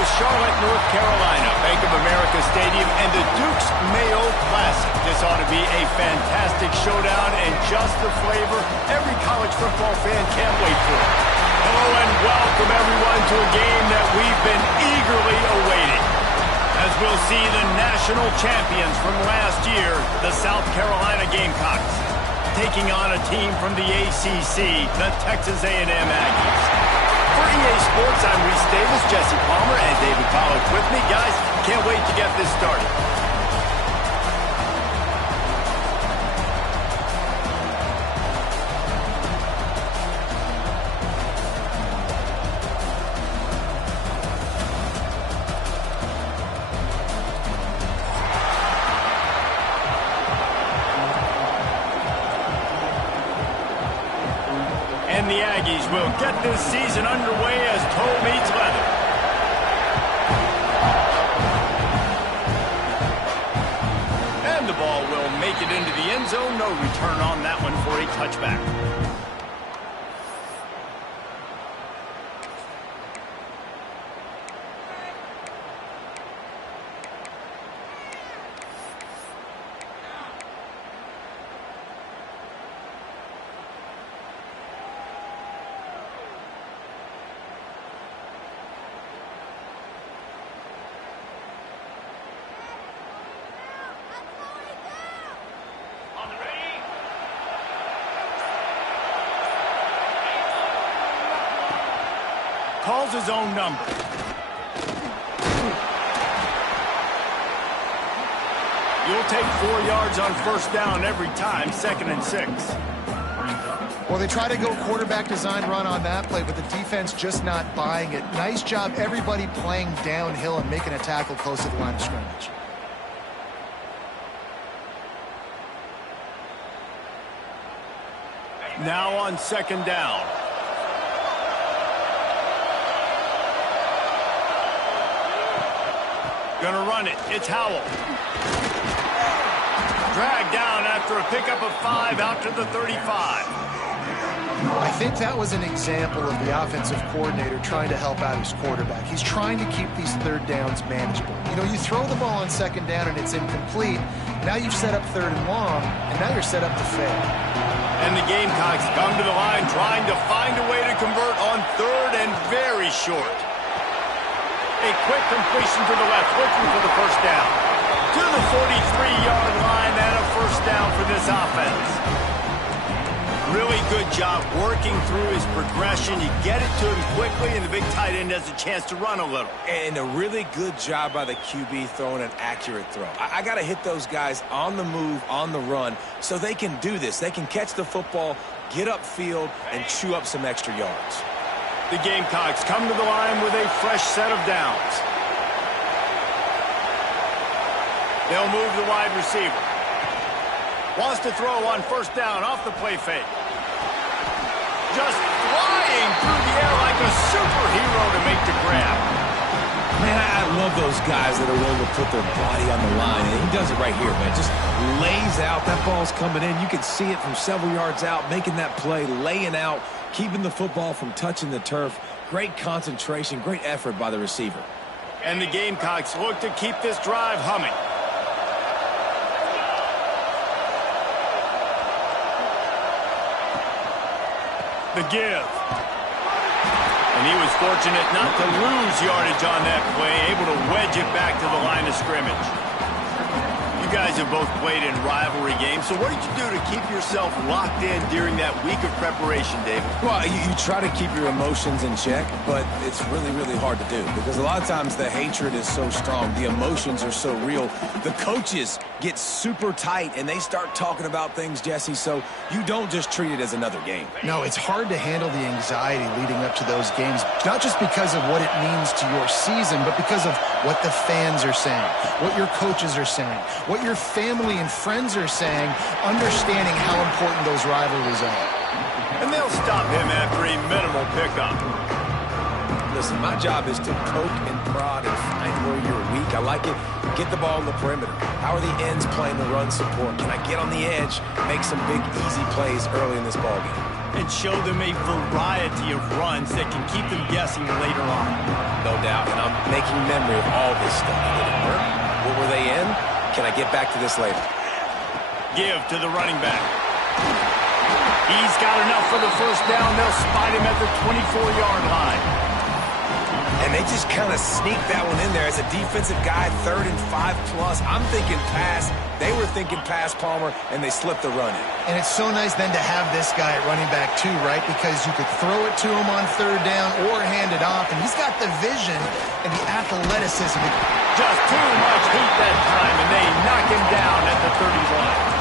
to Charlotte, North Carolina, Bank of America Stadium, and the Duke's Mayo Classic. This ought to be a fantastic showdown and just the flavor every college football fan can't wait for. Hello and welcome everyone to a game that we've been eagerly awaiting, as we'll see the national champions from last year, the South Carolina Gamecocks, taking on a team from the ACC, the Texas A&M Aggies. For EA Sports, I'm Reese Davis, Jesse Palmer, and David Pollack with me. Guys, can't wait to get this started. And the Aggies will get this season underway as toe meets leather. And the ball will make it into the end zone. No return on that one for a touchback. Calls his own number. You'll take 4 yards on first down every time, 2nd and 6. Well, they try to go quarterback design run on that play, but the defense just not buying it. Nice job, everybody playing downhill and making a tackle close to the line of scrimmage. Now on 2nd down. Gonna run it. It's Howell. Dragged down after a pickup of 5 out to the 35. I think that was an example of the offensive coordinator trying to help out his quarterback. He's trying to keep these 3rd downs manageable. You know, you throw the ball on 2nd down and it's incomplete. Now you've set up 3rd and long, and now you're set up to fail. And the Gamecocks come to the line trying to find a way to convert on 3rd and very short. A quick completion to the left, looking for the first down. To the 43-yard line and a first down for this offense. Really good job working through his progression. You get it to him quickly, and the big tight end has a chance to run a little. And a really good job by the QB throwing an accurate throw. I got to hit those guys on the move, on the run, so they can do this. They can catch the football, get upfield, and chew up some extra yards. The Gamecocks come to the line with a fresh set of downs. They'll move the wide receiver. Wants to throw on first down off the play fake. Just flying through the air like a superhero to make the grab. Man, I love those guys that are willing to put their body on the line. And he does it right here, man. Just lays out. That ball's coming in. You can see it from several yards out, making that play, laying out, keeping the football from touching the turf. Great concentration, great effort by the receiver. And the Gamecocks look to keep this drive humming. The give. And he was fortunate not to lose yardage on that play, able to wedge it back to the line of scrimmage. You guys have both played in rivalry games, so what did you do to keep yourself locked in during that week of preparation, David? Well, you try to keep your emotions in check, but it's really, really hard to do because a lot of times the hatred is so strong, the emotions are so real. The coaches get super tight, and they start talking about things, Jesse, so you don't just treat it as another game. No, it's hard to handle the anxiety leading up to those games, not just because of what it means to your season, but because of what the fans are saying, what your coaches are saying, what your family and friends are saying, understanding how important those rivalries are. And they'll stop him after a minimal pickup. Listen, my job is to poke and prod and find where you're weak. I like it. Get the ball in the perimeter. How are the ends playing the run support? Can I get on the edge, make some big, easy plays early in this ballgame? and show them a variety of runs that can keep them guessing later on. No doubt, and I'm making memory of all this stuff. Did it work? What were they in? Can I get back to this later? Give to the running back. He's got enough for the first down. They'll spot him at the 24-yard line. And they just kind of sneaked that one in there as a defensive guy, 3rd and 5+. I'm thinking pass. They were thinking pass, Palmer, and they slipped the run in. And it's so nice then to have this guy at running back too, right? Because you could throw it to him on 3rd down or hand it off, and he's got the vision and the athleticism. Just too much heat that time, and they knock him down at the 31.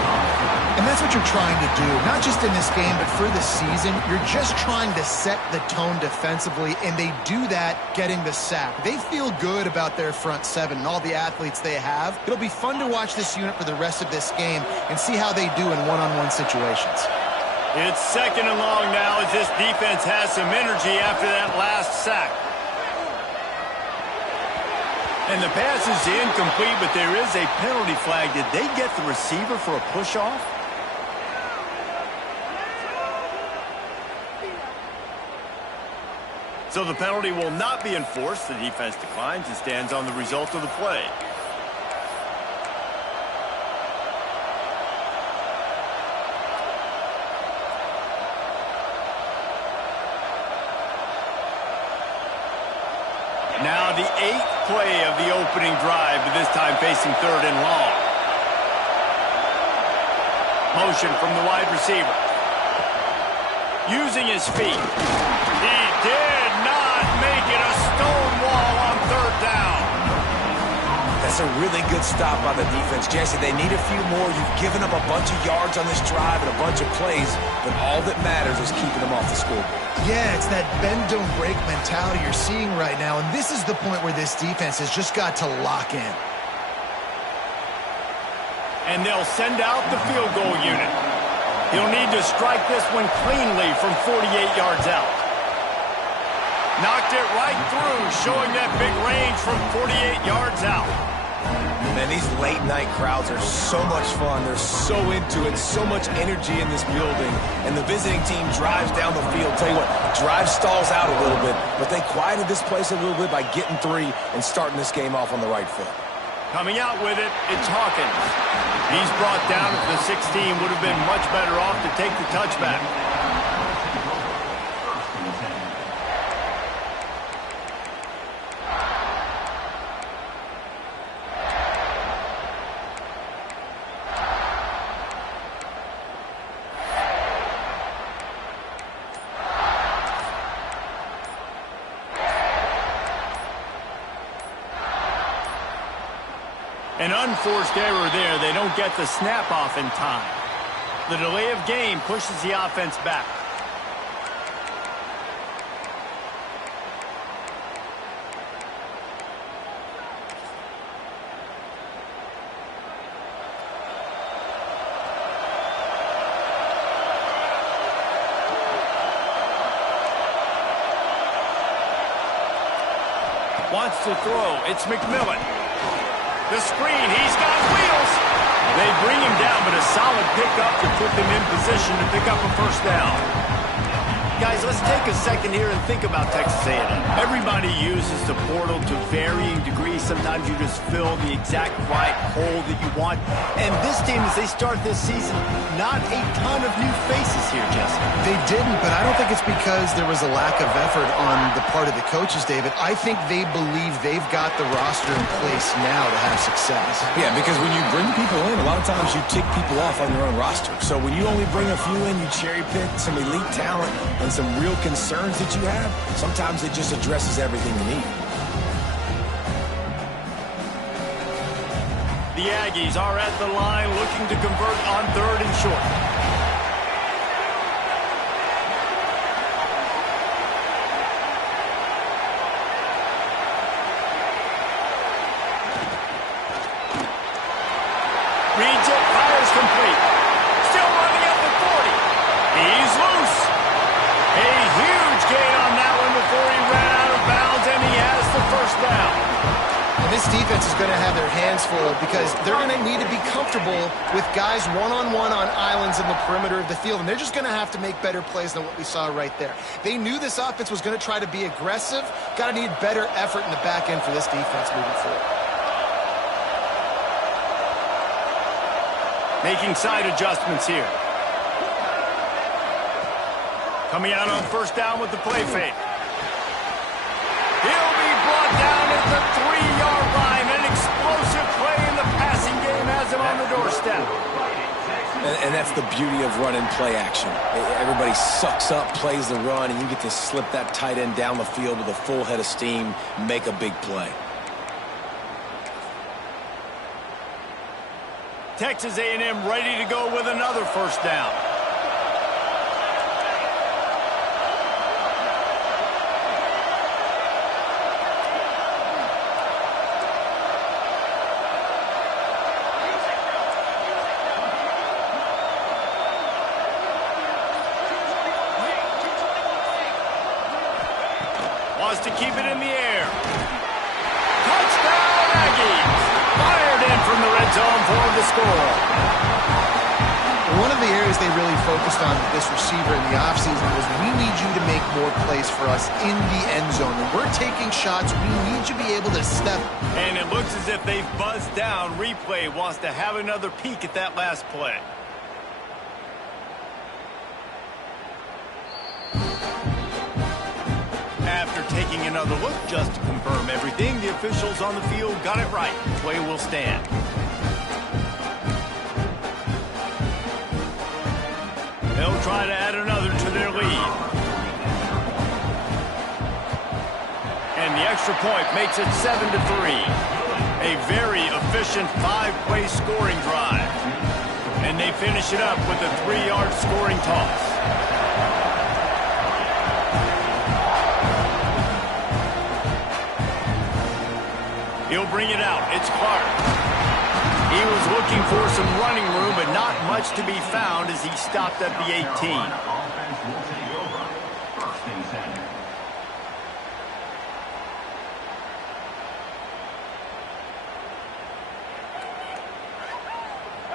And that's what you're trying to do, not just in this game, but for the season. You're just trying to set the tone defensively, and they do that getting the sack. They feel good about their front seven and all the athletes they have. It'll be fun to watch this unit for the rest of this game and see how they do in one-on-one situations. It's 2nd and long now as this defense has some energy after that last sack. And the pass is incomplete, but there is a penalty flag. Did they get the receiver for a push-off? So the penalty will not be enforced. The defense declines and stands on the result of the play. Now the 8th play of the opening drive, but this time facing 3rd and long. Motion from the wide receiver. Using his feet. He did not make it a stone wall on 3rd down. That's a really good stop by the defense. Jesse, they need a few more. You've given up a bunch of yards on this drive and a bunch of plays, but all that matters is keeping them off the scoreboard. Yeah, it's that bend, don't break mentality you're seeing right now, and this is the point where this defense has just got to lock in. And they'll send out the field goal unit. He'll need to strike this one cleanly from 48 yards out. Knocked it right through, showing that big range from 48 yards out. Man, these late-night crowds are so much fun. They're so into it, so much energy in this building. And the visiting team drives down the field. Tell you what, drive stalls out a little bit, but they quieted this place a little bit by getting 3 and starting this game off on the right foot. Coming out with it, it's Hawkins. He's brought down at the 16. Would have been much better off to take the touchback. An unforced error there. They don't get the snap off in time. The delay of game pushes the offense back. Wants to throw. It's McMillan. The screen, he's got wheels. They bring him down, but a solid pickup to put them in position to pick up a first down. Guys, let's take a second here and think about Texas A&M. Everybody uses the portal to varying degrees. Sometimes you just fill the exact right hole that you want. And this team, as they start this season, not a ton of new faces here, Jesse. They didn't, but I don't think it's because there was a lack of effort on the part of the coaches, David. I think they believe they've got the roster in place now to have success. Yeah, because when you bring people in, a lot of times you tick people off on your own roster. So when you only bring a few in, you cherry pick some elite talent and some real concerns that you have, sometimes it just addresses everything you need. The Aggies are at the line looking to convert on 3rd and short. Reads it, fires complete. Still running at the 40. He's loose. A huge gain on that one before he ran out of bounds, and he has the first down. And this defense is going to have their hands full because they're going to need to be comfortable with guys one-on-one on islands in the perimeter of the field, and they're just going to have to make better plays than what we saw right there. They knew this offense was going to try to be aggressive. Got to need better effort in the back end for this defense moving forward. Making side adjustments here. Coming out on first down with the play fake. He'll be brought down at the 3-yard line. An explosive play in the passing game has him on the doorstep. And that's the beauty of running play action. Everybody sucks up, plays the run, and you get to slip that tight end down the field with a full head of steam, make a big play. Texas A&M ready to go with another first down. Wants to keep it in the air. Touchdown, Aggies! Fired in from the red zone for the score. One of the areas they really focused on with this receiver in the offseason was we need you to make more plays for us in the end zone. When we're taking shots, we need you to be able to step. And it looks as if they've buzzed down. Replay wants to have another peek at that last play. After taking another look just to confirm everything, the officials on the field got it right. Play will stand. They'll try to add another to their lead. And the extra point makes it 7-3. A very efficient 5-play scoring drive. And they finish it up with a 3-yard scoring toss. He'll bring it out. It's Clark. He was looking for some running room, but not much to be found as he stopped at the 18.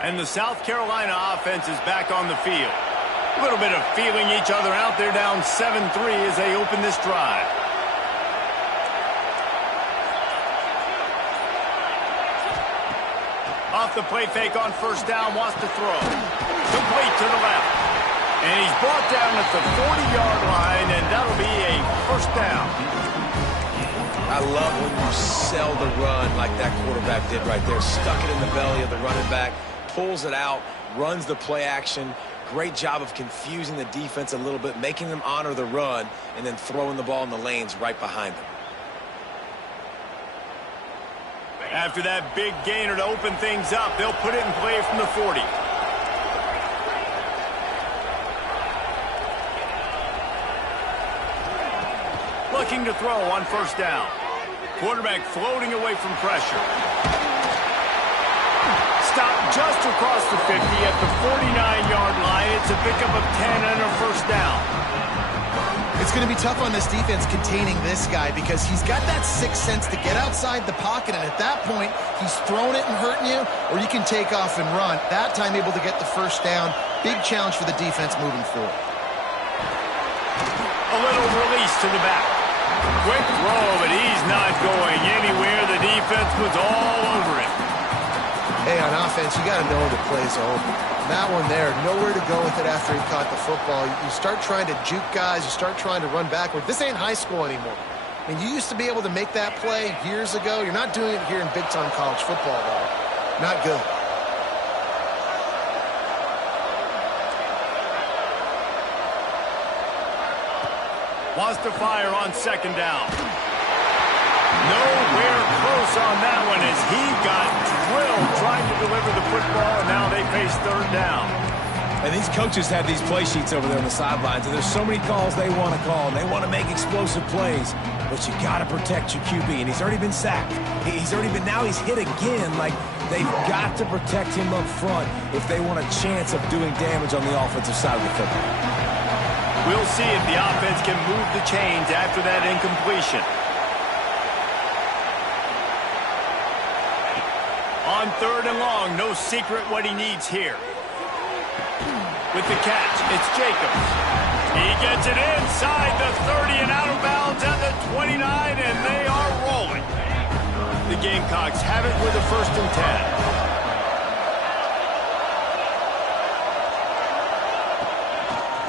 And the South Carolina offense is back on the field. A little bit of feeling each other out. They're down 7-3 as they open this drive. Off the play fake on first down, wants to throw. Complete to the left. And he's brought down at the 40-yard line, and that'll be a first down. I love when you sell the run like that quarterback did right there. Stuck it in the belly of the running back, pulls it out, runs the play action. Great job of confusing the defense a little bit, making them honor the run, and then throwing the ball in the lanes right behind them. After that big gainer to open things up, they'll put it in play from the 40. Looking to throw on first down. Quarterback floating away from pressure. Stopped just across the 50 at the 49-yard line. It's a pickup of 10 and a first down. It's going to be tough on this defense containing this guy because he's got that sixth sense to get outside the pocket, and at that point, he's throwing it and hurting you, or you can take off and run. That time able to get the first down. Big challenge for the defense moving forward. A little release to the back. Quick throw, but he's not going anywhere. The defense was all over it. Hey, on offense, you got to know the plays are open. That one there, nowhere to go with it after he caught the football. You start trying to juke guys. You start trying to run backward. This ain't high school anymore. I mean, you used to be able to make that play years ago. You're not doing it here in big-time college football, though. Not good. Wants to fire on second down. Nowhere close on that one as he got drilled trying to deliver the football, and now they face third down. And these coaches have these play sheets over there on the sidelines, and there's so many calls they want to call, and they want to make explosive plays, but you got to protect your QB, and he's already been sacked. Now he's hit again. Like, they've got to protect him up front if they want a chance of doing damage on the offensive side of the football. We'll see if the offense can move the chains after that incompletion. On 3rd and long, no secret what he needs here. With the catch, it's Jacobs. He gets it inside the 30 and out of bounds at the 29, and they are rolling. The Gamecocks have it with a 1st and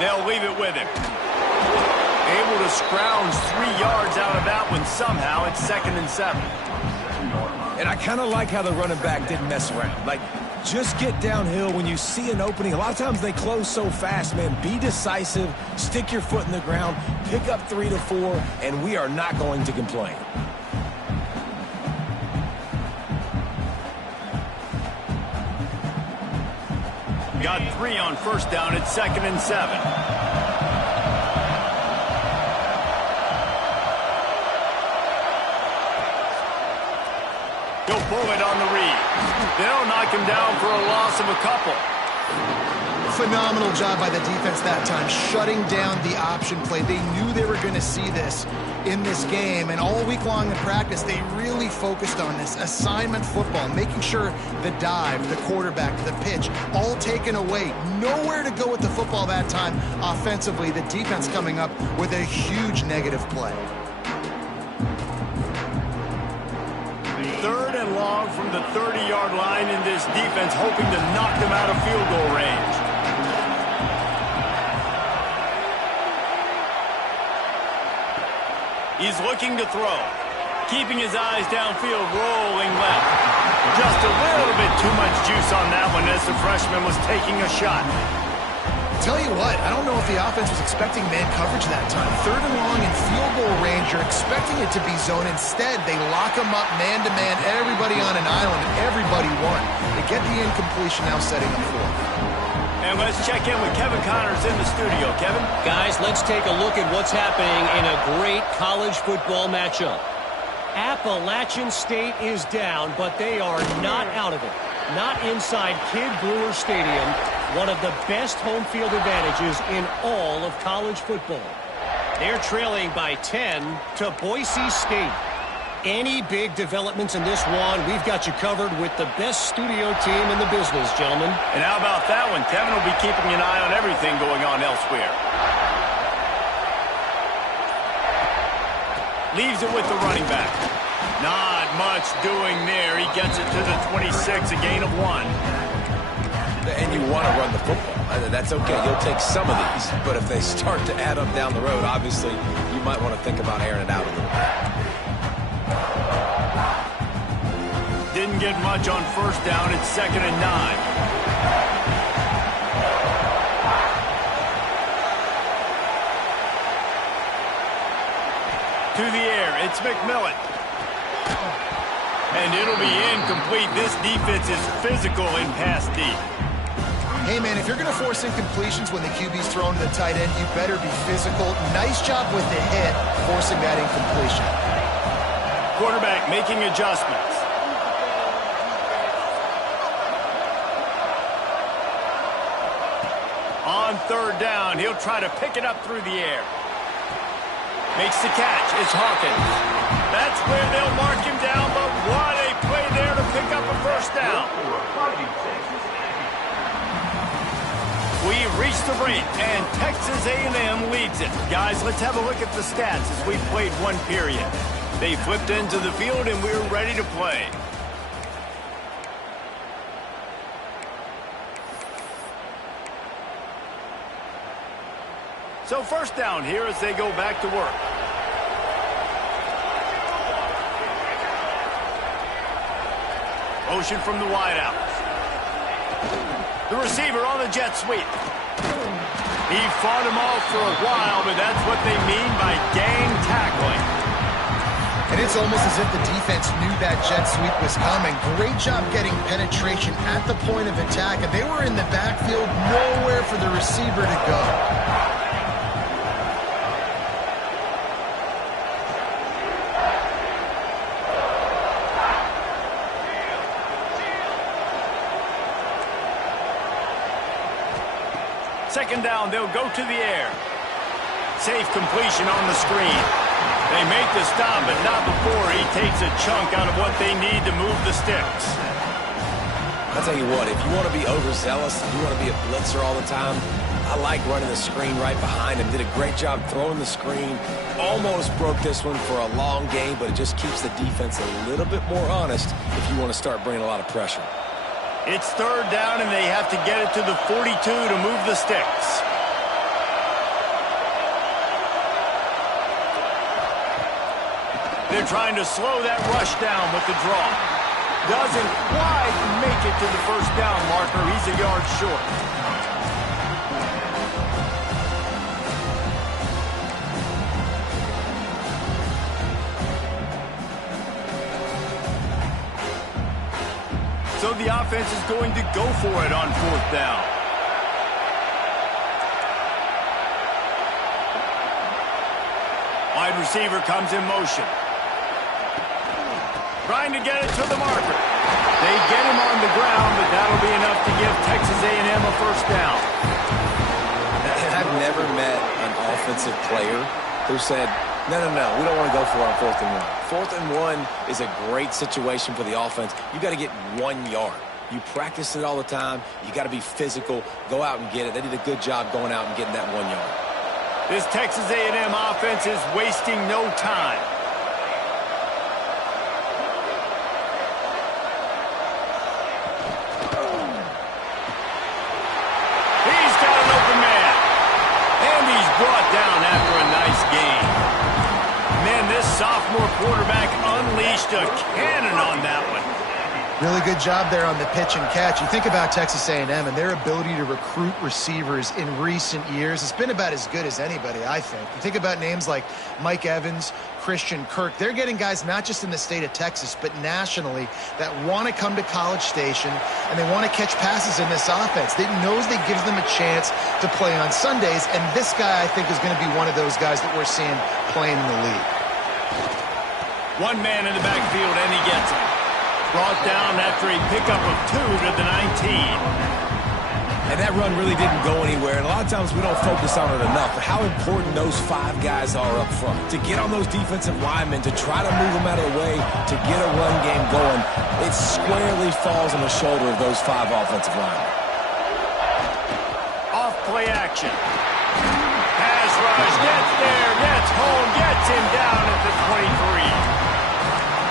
10. They'll leave it with him. Able to scrounge 3 yards out of that one somehow. It's 2nd and 7. And I kind of like how the running back didn't mess around. Like, just get downhill when you see an opening. A lot of times they close so fast, man. Be decisive, stick your foot in the ground, pick up 3 to 4, and we are not going to complain. Got 3 on 1st down. It's 2nd and 7. He'll pull it on the read. They'll knock him down for a loss of a couple. Phenomenal job by the defense that time, shutting down the option play. They knew they were going to see this in this game, and all week long in practice, they really focused on this assignment football, making sure the dive, the quarterback, the pitch, all taken away. Nowhere to go with the football that time offensively. The defense coming up with a huge negative play. 3rd and long from the 30-yard line, in this defense hoping to knock them out of field goal range. He's looking to throw. Keeping his eyes downfield, rolling left. Just a little bit too much juice on that one as the freshman was taking a shot. Tell you what, I don't know if the offense was expecting man coverage that time. 3rd and long in field goal range, you're expecting it to be zone. Instead, they lock them up man-to-man, everybody on an island, and everybody won. They get the incompletion, now setting up 4. And let's check in with Kevin Connors in the studio. Kevin? Guys, let's take a look at what's happening in a great college football matchup. Appalachian State is down, but they are not out of it. Not inside Kidd Brewer Stadium, one of the best home field advantages in all of college football. They're trailing by 10 to Boise State. Any big developments in this one, we've got you covered with the best studio team in the business, gentlemen. And how about that one? Kevin will be keeping an eye on everything going on elsewhere. Leaves it with the running back. Not much doing there. He gets it to the 26, a gain of 1. And you want to run the football. That's okay. You'll take some of these. But if they start to add up down the road, obviously, you might want to think about airing it out a little bit. Didn't get much on 1st down. It's 2nd and 9. To the air, it's McMillan. And it'll be incomplete. This defense is physical in pass deep. Hey, man, if you're going to force incompletions when the QB's thrown to the tight end, you better be physical. Nice job with the hit, forcing that incompletion. Quarterback making adjustments. On 3rd down, he'll try to pick it up through the air. Makes the catch. It's Hawkins. That's where they'll mark him down, but what a play there to pick up a 1st down. We reached the break, and Texas A&M leads it. Guys, let's have a look at the stats as we played 1 period. They flipped into the field, and we're ready to play. So 1st down here as they go back to work. Motion from the wideout. The receiver on the jet sweep. He fought him off for a while, but that's what they mean by gang tackling. And it's almost as if the defense knew that jet sweep was coming. Great job getting penetration at the point of attack. And they were in the backfield, nowhere for the receiver to go. Second down, they'll go to the air. Safe completion on the screen. They make the stop, but not before he takes a chunk out of what they need to move the sticks. I'll tell you what, if you want to be overzealous, if you want to be a blitzer all the time, I like running the screen right behind him. Did a great job throwing the screen. Almost broke this one for a long game, but it just keeps the defense a little bit more honest if you want to start bringing a lot of pressure. It's third down, and they have to get it to the 42 to move the sticks. They're trying to slow that rush down with the draw. Doesn't quite make it to the first down marker. He's a yard short. So the offense is going to go for it on fourth down. Wide receiver comes in motion. Trying to get it to the marker. They get him on the ground, but that'll be enough to give Texas A&M a first down. I've never met an offensive player who said, no, we don't want to go for it on 4th and 1. 4th and 1 is a great situation for the offense. You got to get 1 yard. You practice it all the time. You got to be physical. Go out and get it. They did a good job going out and getting that 1 yard. This Texas A&M offense is wasting no time. He's got an open man. And he's brought down after a nice game. Man, this sophomore quarterback unleashed a cannon on that one. Really good job there on the pitch and catch. You think about Texas A&M and their ability to recruit receivers in recent years. It's been about as good as anybody, I think. You think about names like Mike Evans, Christian Kirk. They're getting guys not just in the state of Texas, but nationally that want to come to College Station and they want to catch passes in this offense. They knows that gives them a chance to play on Sundays, and this guy, I think, is going to be one of those guys that we're seeing playing in the league. One man in the backfield, and he gets it. Brought down after a pickup of 2 to the 19. And that run really didn't go anywhere. And a lot of times we don't focus on it enough. But how important those 5 guys are up front. To get on those defensive linemen, to try to move them out of the way, to get a run game going, it squarely falls on the shoulder of those 5 offensive linemen. Off play action. Pass rush, gets there, gets home, gets him down at the 23.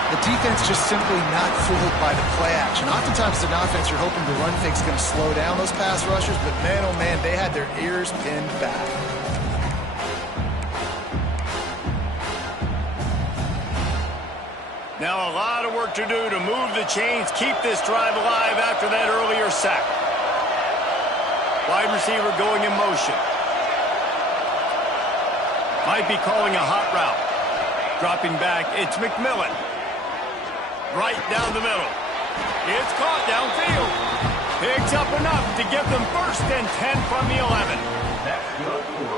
The defense just simply not fooled by the play action. Oftentimes, as an offense, you're hoping the run fake's going to slow down those pass rushers, but man, oh man, they had their ears pinned back. Now a lot of work to do to move the chains, keep this drive alive after that earlier sack. Wide receiver going in motion. Might be calling a hot route. Dropping back, it's McMillan. Right down the middle. It's caught downfield. Picks up enough to give them 1st and 10 from the 11.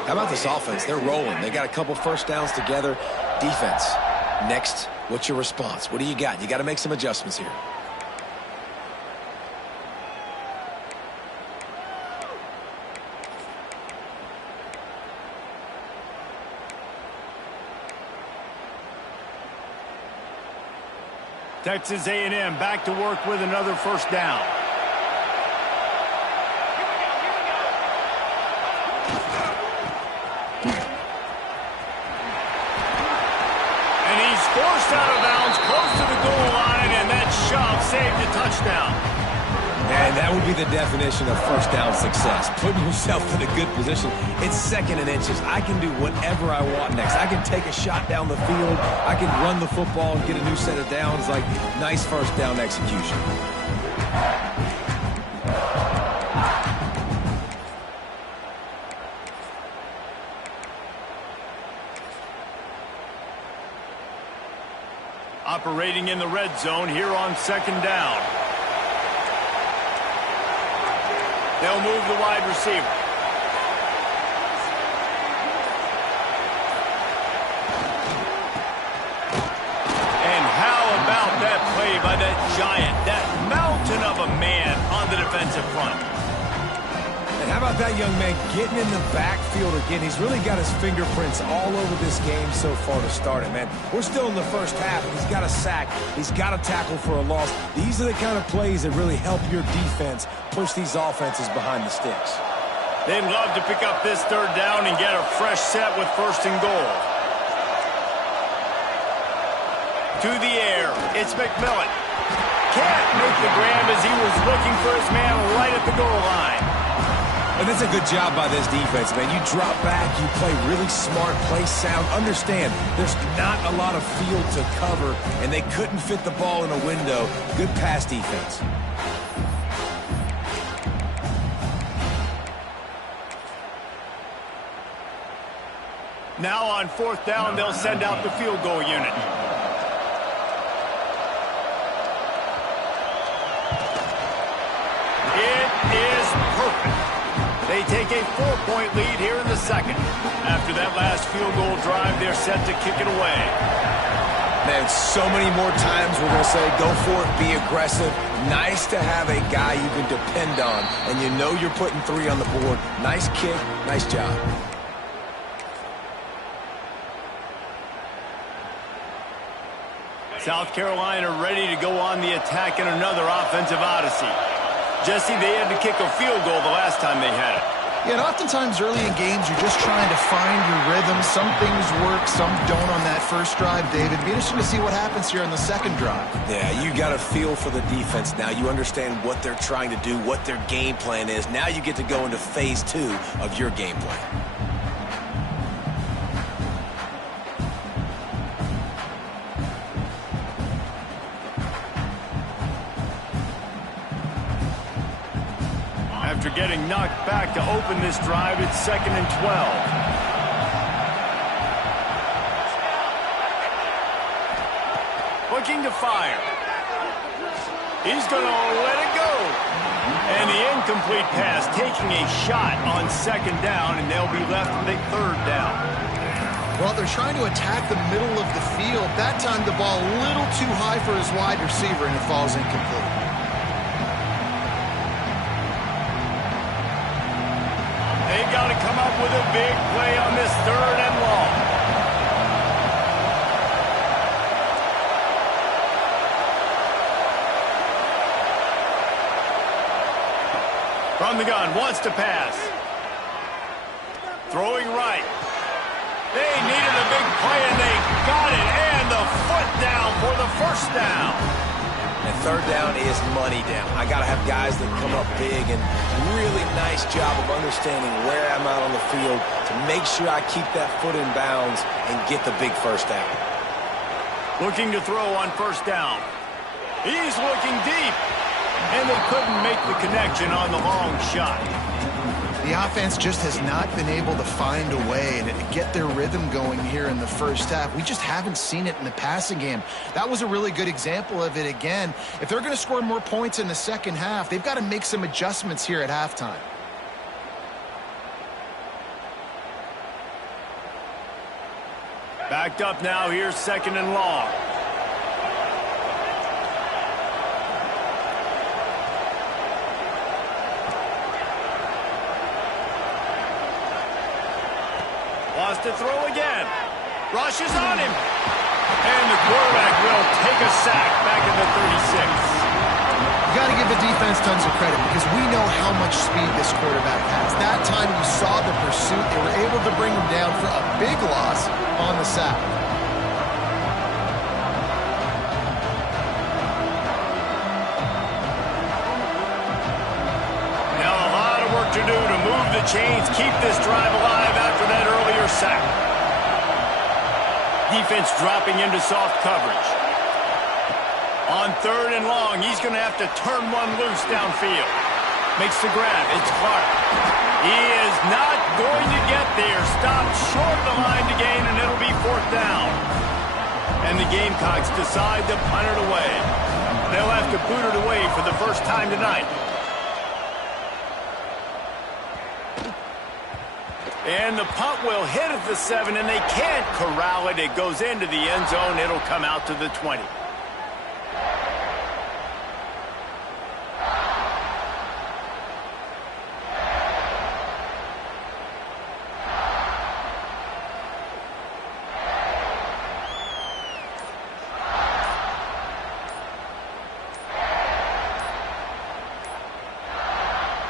How about this offense? They're rolling. They got a couple first downs together. Defense. Next, what's your response? What do you got? You got to make some adjustments here. Texas A&M back to work with another first down. And he's forced out of bounds close to the goal line, and that shove saved a touchdown. And that would be the definition of first down success. Putting yourself in a good position. It's 2nd and inches. I can do whatever I want next. I can take a shot down the field. I can run the football and get a new set of downs. Like, nice first down execution. Operating in the red zone here on 2nd down. They'll move the wide receiver. And how about that play by that giant, that mountain of a man on the defensive front? And how about that young man getting in the backfield again? He's really got his fingerprints all over this game so far to start it, man. We're still in the first half. He's got a sack. He's got a tackle for a loss. These are the kind of plays that really help your defense push these offenses behind the sticks. They'd love to pick up this third down and get a fresh set with 1st and goal. To the air, it's McMillan. Can't make the grab as he was looking for his man right at the goal line. And that's a good job by this defense, man. You drop back, you play really smart, play sound. Understand, there's not a lot of field to cover, and they couldn't fit the ball in a window. Good pass defense. Now on 4th down, they'll send out the field goal unit. It is perfect. They take a 4-point lead here in the second. After that last field goal drive, they're set to kick it away. Man, so many more times we're going to say, go for it, be aggressive. Nice to have a guy you can depend on, and you know you're putting 3 on the board. Nice kick, nice job. South Carolina ready to go on the attack in another offensive odyssey. Jesse, they had to kick a field goal the last time they had it. Yeah, and oftentimes early in games, you're just trying to find your rhythm. Some things work, some don't on that first drive, David. Be interesting to see what happens here on the second drive. Yeah, you got a feel for the defense now. You understand what they're trying to do, what their game plan is. Now you get to go into phase 2 of your game plan. After getting knocked back to open this drive, it's 2nd and 12. Looking to fire. He's going to let it go. And the incomplete pass taking a shot on 2nd down, and they'll be left with a 3rd down. Well, they're trying to attack the middle of the field. That time the ball a little too high for his wide receiver, and it falls incomplete. They've got to come up with a big play on this 3rd and long. From the gun, wants to pass. Throwing right. They needed a big play, and they got it. And the foot down for the 1st down. And 3rd down is money down. I got to have guys that come up big, and really nice job of understanding where I'm out on the field to make sure I keep that foot in bounds and get the big 1st down. Looking to throw on 1st down. He's looking deep. And they couldn't make the connection on the long shot. The offense just has not been able to find a way to get their rhythm going here in the first half. We just haven't seen it in the passing game. That was a really good example of it again. If they're going to score more points in the second half, they've got to make some adjustments here at halftime. Backed up now, here's 2nd and long. Wants to throw again. Rushes on him. And the quarterback will take a sack back at the 36. You got to give the defense tons of credit because we know how much speed this quarterback has. That time you saw the pursuit. They were able to bring him down for a big loss on the sack. Now a lot of work to do to move the chains, keep this drive alive after that earlier sack. Defense dropping into soft coverage. On 3rd and long, he's going to have to turn one loose downfield. Makes the grab. It's Clark. He is not going to get there. Stopped short of the line to gain, and it'll be 4th down. And the Gamecocks decide to punt it away. They'll have to boot it away for the first time tonight. And the punt will hit at the 7, and they can't corral it. It goes into the end zone. It'll come out to the 20.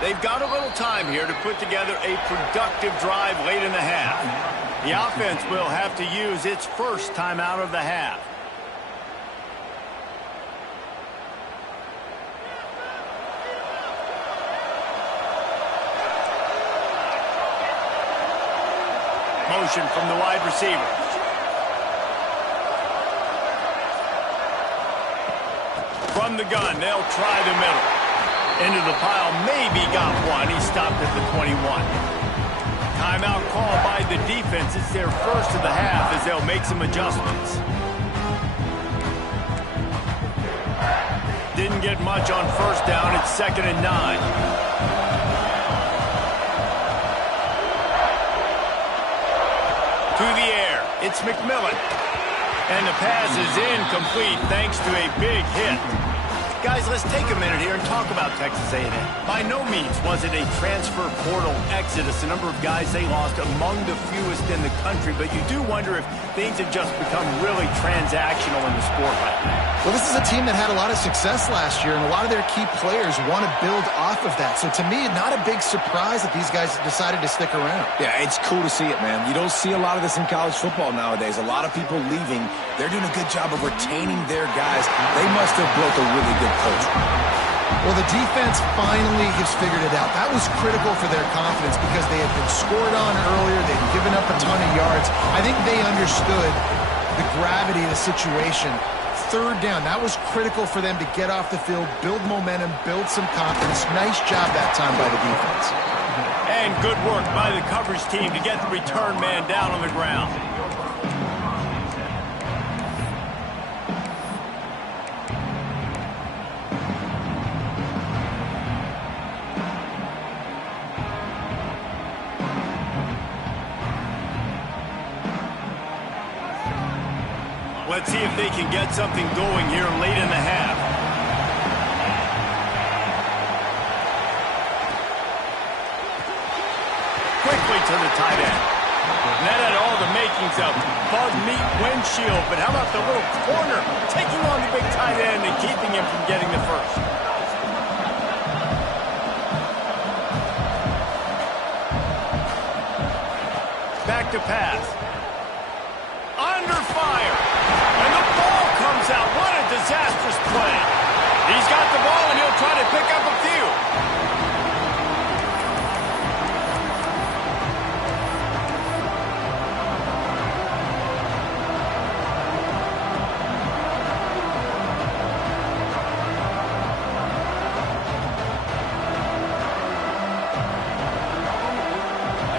They've got a little time here to put together a productive drive late in the half. The offense will have to use its first timeout of the half. Motion from the wide receiver. From the gun, they'll try the middle. Into the pile, maybe got one. He stopped at the 21. Timeout called by the defense. It's their first of the half as they'll make some adjustments. Didn't get much on first down. It's 2nd and 9. To the air. It's McMillan. And the pass is incomplete thanks to a big hit. Guys, let's take a minute here and talk about Texas A&M. By no means was it a transfer portal exodus. The number of guys they lost among the fewest in the country, but you do wonder if things have just become really transactional in the sport right now. Well, this is a team that had a lot of success last year, and a lot of their key players want to build off of that. So to me, not a big surprise that these guys decided to stick around. Yeah, it's cool to see it, man. You don't see a lot of this in college football nowadays. A lot of people leaving. They're doing a good job of retaining their guys. They must have built a really good culture. Well, the defense finally has figured it out. That was critical for their confidence because they had been scored on earlier. They'd given up a ton of yards. I think they understood the gravity of the situation. 3rd down, that was critical for them to get off the field, build momentum, build some confidence. Nice job that time by the defense. And good work by the coverage team to get the return man down on the ground. Let's see if they can get something going here late in the half. Quickly to the tight end. And that had all the makings of bug meat windshield, but how about the little corner taking on the big tight end and keeping him from getting the first? Back to pass. Under fire. And the ball comes out. What a disastrous play. He's got the ball, and he'll try to pick up a few.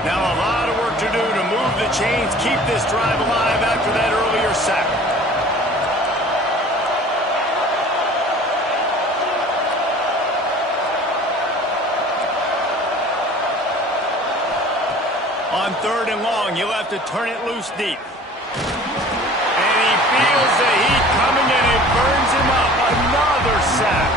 Now a lot of work to do to move the chains, keep this drive alive after that earlier sack. On 3rd and long, he'll have to turn it loose deep. And he feels the heat coming and it burns him up. Another sack.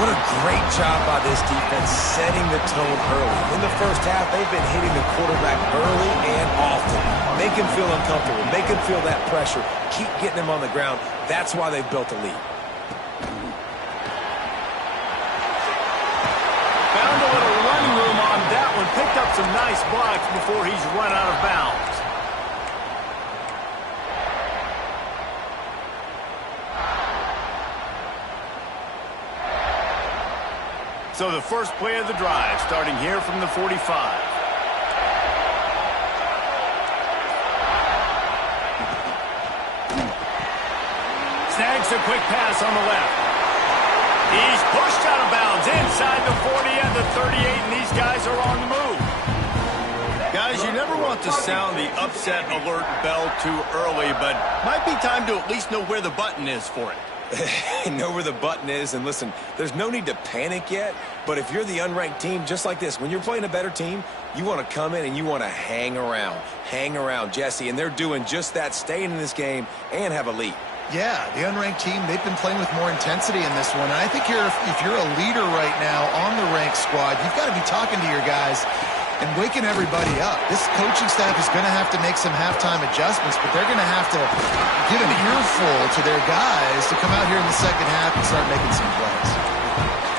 What a great job by this defense setting the tone early. In the first half, they've been hitting the quarterback early and often. Make him feel uncomfortable. Make him feel that pressure. Keep getting him on the ground. That's why they've built a lead. Found a little running room on that one. Picked up some nice blocks before he's run out of bounds. So the first play of the drive, starting here from the 45. Snags a quick pass on the left. He's pushed out of bounds inside the 40 and the 38, and these guys are on the move. Guys, you never want to sound the upset alert bell too early, but might be time to at least know where the button is for it. Know where the button is, and listen, there's no need to panic yet, but if you're the unranked team, just like this, when you're playing a better team, you want to come in and you want to hang around, Jesse, and they're doing just that, staying in this game and have a lead. Yeah, the unranked team, they've been playing with more intensity in this one, and I think if you're a leader right now on the ranked squad, you've got to be talking to your guys and waking everybody up. This coaching staff is going to have to make some halftime adjustments, but they're going to have to give an earful to their guys to come out here in the second half and start making some plays.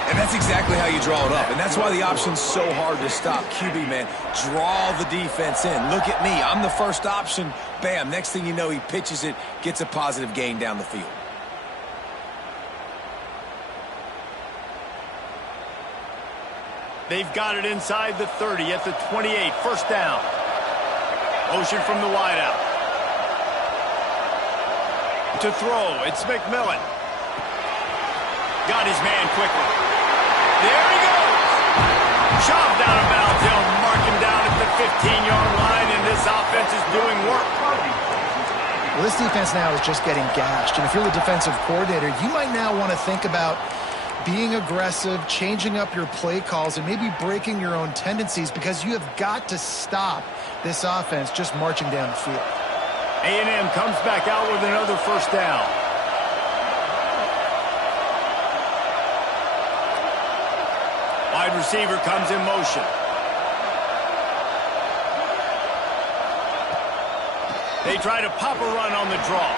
And that's exactly how you draw it up. And that's why the option's so hard to stop. QB, man, draw the defense in. Look at me. I'm the first option. Bam. Next thing you know, he pitches it, gets a positive gain down the field. They've got it inside the 30 at the 28. First down. Motion from the wideout. To throw, it's McMillan. Got his man quickly. There he goes. Shoved out of bounds. They'll mark him down at the 15-yard line, and this offense is doing work. Well, this defense now is just getting gashed. And if you're the defensive coordinator, you might now want to think about being aggressive, changing up your play calls, and maybe breaking your own tendencies, because you have got to stop this offense just marching down the field. A&M comes back out with another first down. Wide receiver comes in motion. They try to pop a run on the draw.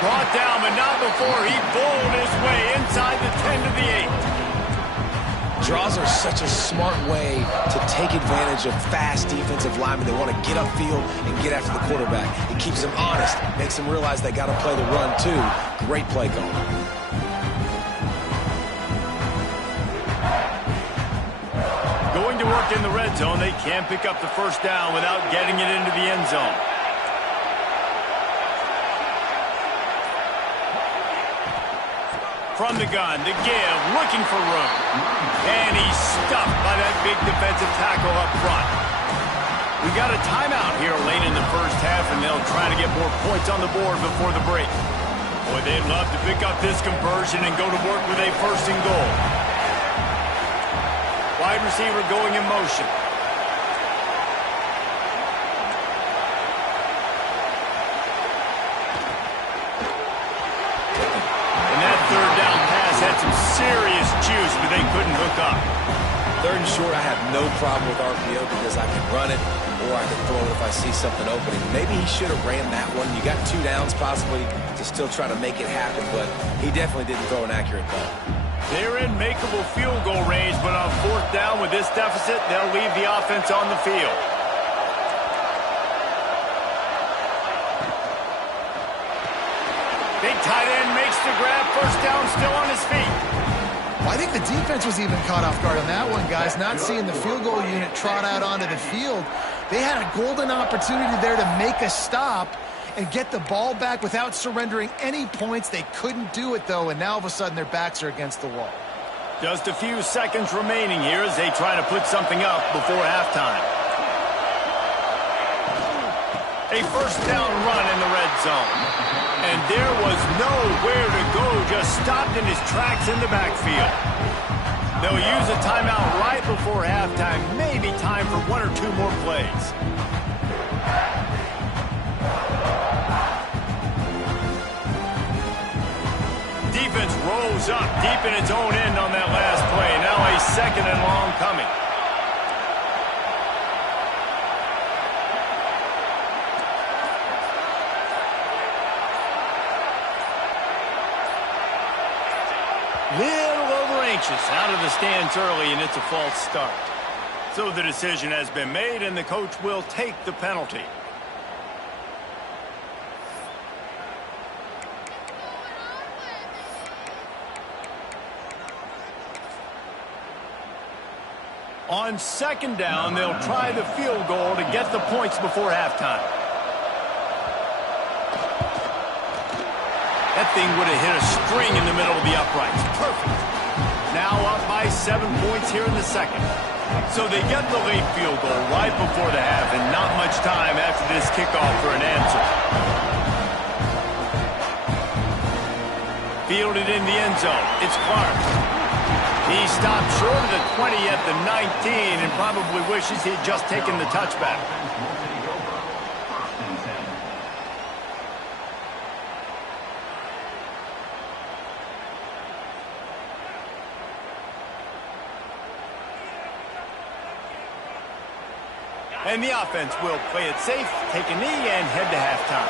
Brought down, but not before he bowled his way inside the 10 to the 8. Draws are such a smart way to take advantage of fast defensive linemen. They want to get upfield and get after the quarterback. It keeps them honest, makes them realize they got to play the run too. Great play call. Going to work in the red zone. They can't pick up the first down without getting it into the end zone. From the gun, the give, looking for room. And he's stuffed by that big defensive tackle up front. We got a timeout here late in the first half, and they'll try to get more points on the board before the break. Boy, they'd love to pick up this conversion and go to work with a first and goal. Wide receiver going in motion. Had some serious juice, but they couldn't hook up. Third and short, I have no problem with RPO because I can run it or I can throw it if I see something opening. Maybe he should have ran that one. You got 2 downs possibly to still try to make it happen, but he definitely didn't throw an accurate ball. They're in makeable field goal range, but on 4th down with this deficit, they'll leave the offense on the field. Big tight end makes the grab. First down, still on his feet. Well, I think the defense was even caught off guard on that one, guys. Not seeing the field goal unit trot out onto the field. They had a golden opportunity there to make a stop and get the ball back without surrendering any points. They couldn't do it, though, and now all of a sudden their backs are against the wall. Just a few seconds remaining here as they try to put something up before halftime. A first down run in the red zone. And there was nowhere to go, just stopped in his tracks in the backfield. They'll use a timeout right before halftime, maybe time for 1 or 2 more plays. Defense rolls up deep in its own end on that last play. Now a 2nd and long coming. Little over anxious, out of the stands early, and it's a false start. So the decision has been made, and the coach will take the penalty. On 2nd down, they'll try the field goal to get the points before halftime. That thing would have hit a string in the middle of the uprights. Perfect. Now up by 7 points here in the 2nd. So they get the late field goal right before the half, and not much time after this kickoff for an answer. Fielded in the end zone. It's Clark. He stopped short of the 20 at the 19 and probably wishes he'd just taken the touchback. And the offense will play it safe, take a knee, and head to halftime.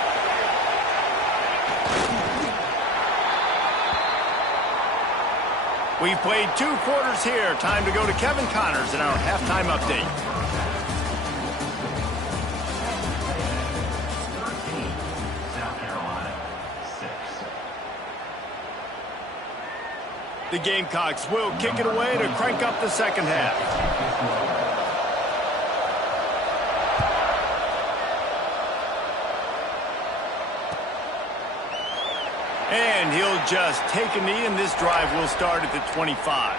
We've played 2 quarters here. Time to go to Kevin Connors in our halftime update. The Gamecocks will kick it away to crank up the second half. And he'll just take a knee, and this drive will start at the 25.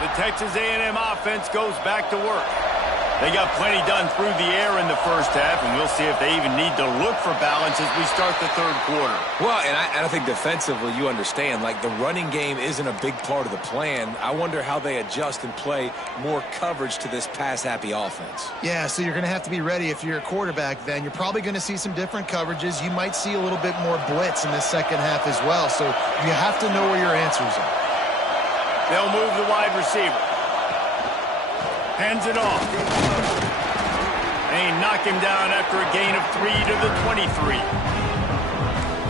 The Texas A&M offense goes back to work. They got plenty done through the air in the first half, and we'll see if they even need to look for balance as we start the third quarter. Well, and I think defensively, you understand, like the running game isn't a big part of the plan. I wonder how they adjust and play more coverage to this pass-happy offense. Yeah, so you're going to have to be ready if you're a quarterback then. You're probably going to see some different coverages. You might see a little bit more blitz in the second half as well, so you have to know where your answers are. They'll move the wide receiver. Hands it off. They knock him down after a gain of 3 to the 23.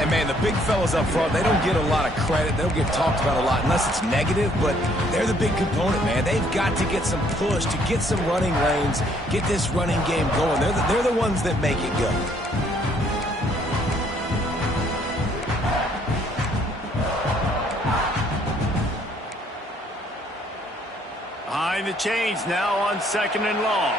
And, man, the big fellas up front, they don't get a lot of credit. They don't get talked about a lot unless it's negative, but they're the big component, man. They've got to get some push, to get some running lanes, get this running game going. They're the ones that make it go. Behind the chains now on 2nd and long.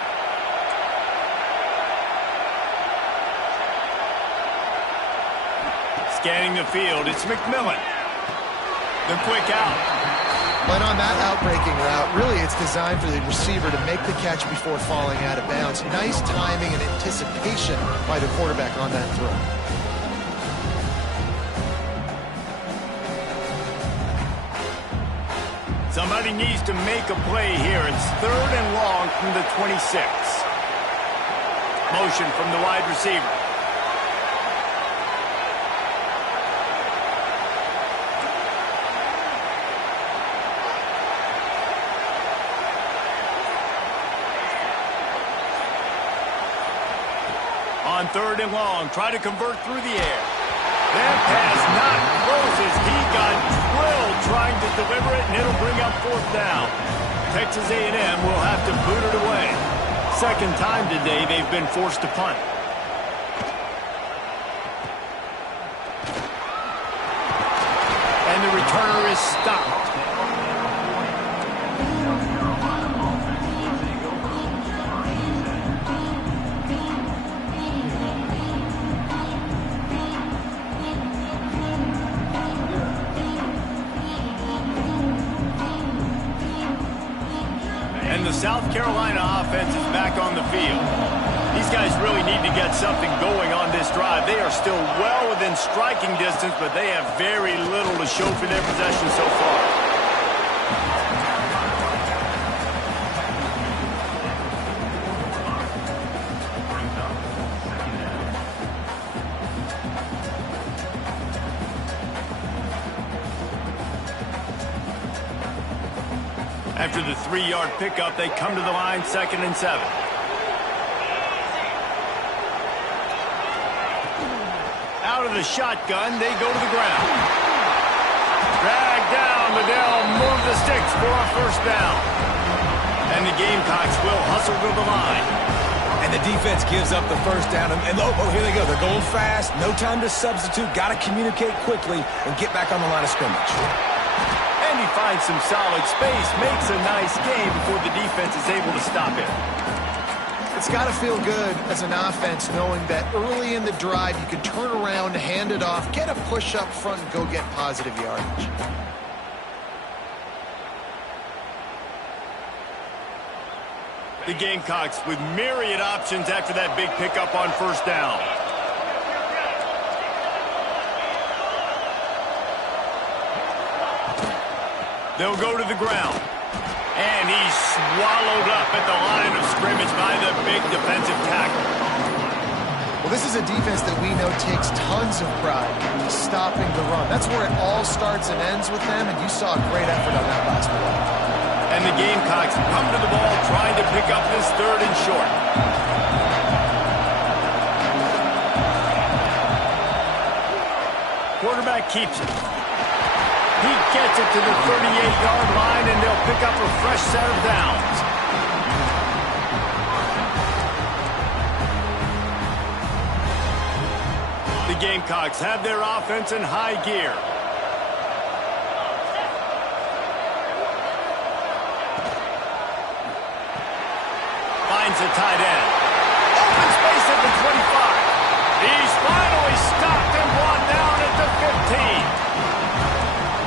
Scanning the field, it's McMillan. The quick out. But on that outbreaking route, really it's designed for the receiver to make the catch before falling out of bounds. Nice timing and anticipation by the quarterback on that throw. Somebody needs to make a play here. It's 3rd and long from the 26. Motion from the wide receiver. On 3rd and long, try to convert through the air. That pass not closes. He got drilled trying to deliver it, and it'll bring up 4th down. Texas A&M will have to boot it away. Second time today they've been forced to punt. And the returner is stopped. The South Carolina offense is back on the field. These guys really need to get something going on this drive. They are still well within striking distance, but they have very little to show for their possession so far. After the 3-yard pickup, they come to the line 2nd and 7. Out of the shotgun, they go to the ground. Drag down, but they'll move the sticks for a 1st down. And the Gamecocks will hustle to the line. And the defense gives up the 1st down. And here they go. They're going fast. No time to substitute. Got to communicate quickly and get back on the line of scrimmage. And he finds some solid space, makes a nice game before the defense is able to stop him. It's got to feel good as an offense knowing that early in the drive you can turn around, hand it off, get a push up front, and go get positive yardage. The Gamecocks with myriad options after that big pickup on 1st down. They'll go to the ground. And he's swallowed up at the line of scrimmage by the big defensive tackle. Well, this is a defense that we know takes tons of pride in stopping the run. That's where it all starts and ends with them, and you saw a great effort on that last play. And the Gamecocks come to the ball trying to pick up this 3rd and short. Quarterback keeps it. He gets it to the 38-yard line, and they'll pick up a fresh set of downs. The Gamecocks have their offense in high gear. Finds the tight end. Open space at the 25. He's finally stopped and brought down at the 15.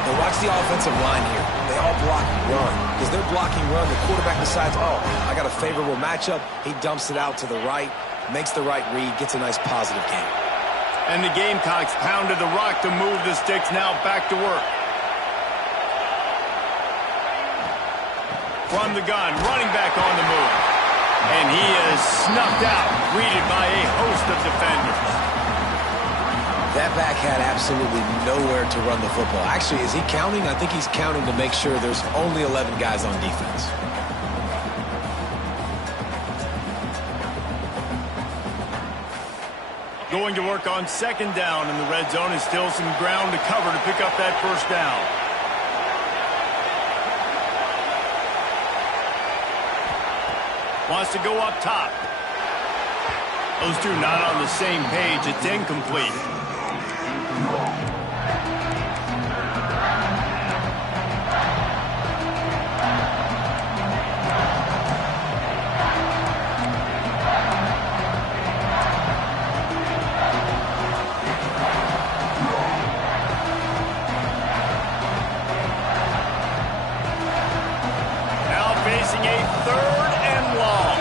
Now watch the offensive line here. They all block run. Because they're blocking run, the quarterback decides, oh, I got a favorable matchup. He dumps it out to the right, makes the right read, gets a nice positive gain. And the Gamecocks pounded the rock to move the sticks, now back to work. From the gun, running back on the move. And he is snuffed out, greeted by a host of defenders. That back had absolutely nowhere to run the football. Actually, is he counting? I think he's counting to make sure there's only 11 guys on defense. Going to work on 2nd down in the red zone, and still some ground to cover to pick up that 1st down. Wants to go up top. Those two not on the same page. It's incomplete. Facing a 3rd and long.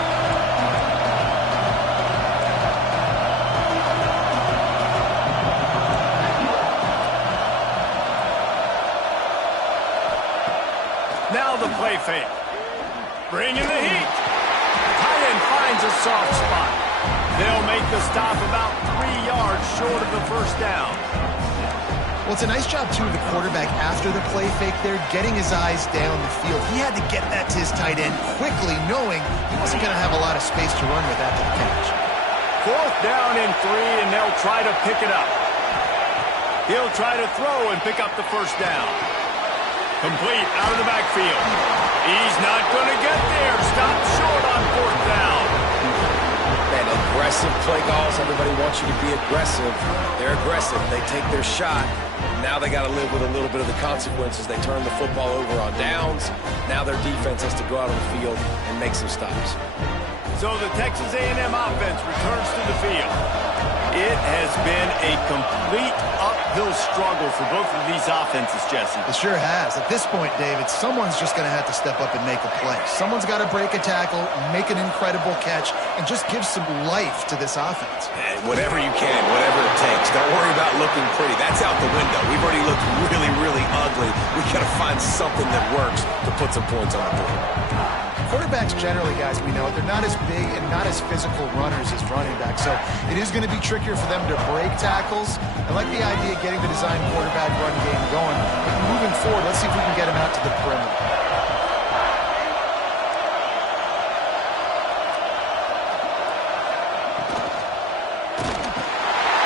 Now the play fake. Bringing the heat. Tight end finds a soft spot. They'll make the stop about 3 yards short of the 1st down. Well, it's a nice job, too, of the quarterback after the play fake there, getting his eyes down the field. He had to get that to his tight end quickly, knowing he wasn't going to have a lot of space to run with after the catch. 4th down and 3, and they'll try to pick it up. He'll try to throw and pick up the 1st down. Complete out of the backfield. He's not going to get there. Stopped short on 4th down. Man, aggressive play calls. Everybody wants you to be aggressive. They're aggressive. They take their shot. Now they got to live with a little bit of the consequences. They turn the football over on downs. Now their defense has to go out on the field and make some stops. So the Texas A&M offense returns to the field. It has been a complete uphill struggle for both of these offenses, Jesse. It sure has. At this point, David, someone's just going to have to step up and make a play. Someone's got to break a tackle, make an incredible catch, and just give some life to this offense. And whatever you can, whatever it takes. Don't worry about looking pretty. That's out the window. We've already looked really, really ugly. We got to find something that works to put some points on the board. Quarterbacks generally, guys, we know it, they're not as big and not as physical runners as running backs, so it is going to be trickier for them to break tackles. I like the idea of getting the design quarterback run game going, but moving forward, let's see if we can get him out to the perimeter.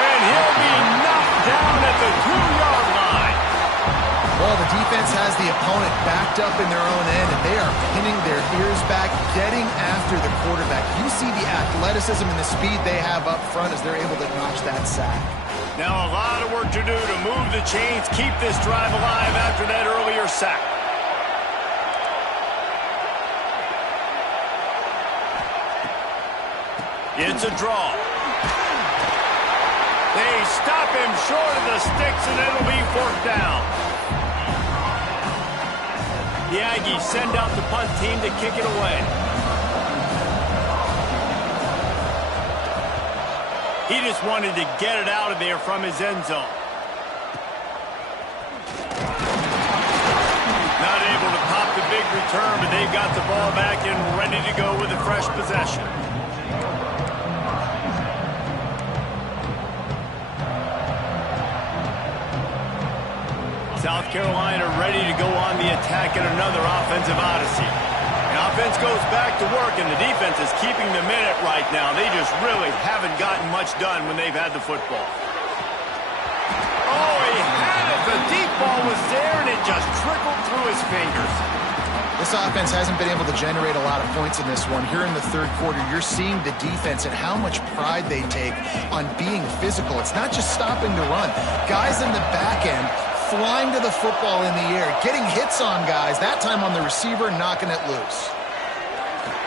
And he'll be knocked down at the 2-yard line. Well, the defense has the opponent backed up in their own end, and they are pinning their ears back, getting after the quarterback. You see the athleticism and the speed they have up front as they're able to notch that sack. Now a lot of work to do to move the chains, keep this drive alive after that earlier sack. It's a draw. They stop him short of the sticks, and it'll be 4th down. The Aggies send out the punt team to kick it away. He just wanted to get it out of there from his end zone. Not able to pop the big return, but they've got the ball back and ready to go with a fresh possession. Carolina ready to go on the attack in another offensive odyssey. The offense goes back to work, and the defense is keeping them in it right now. They just really haven't gotten much done when they've had the football. Oh, he had it. The deep ball was there, and it just trickled through his fingers. This offense hasn't been able to generate a lot of points in this one. Here in the third quarter, you're seeing the defense and how much pride they take on being physical. It's not just stopping to run. Guys in the back end flying to the football in the air, getting hits on guys, that time on the receiver, knocking it loose.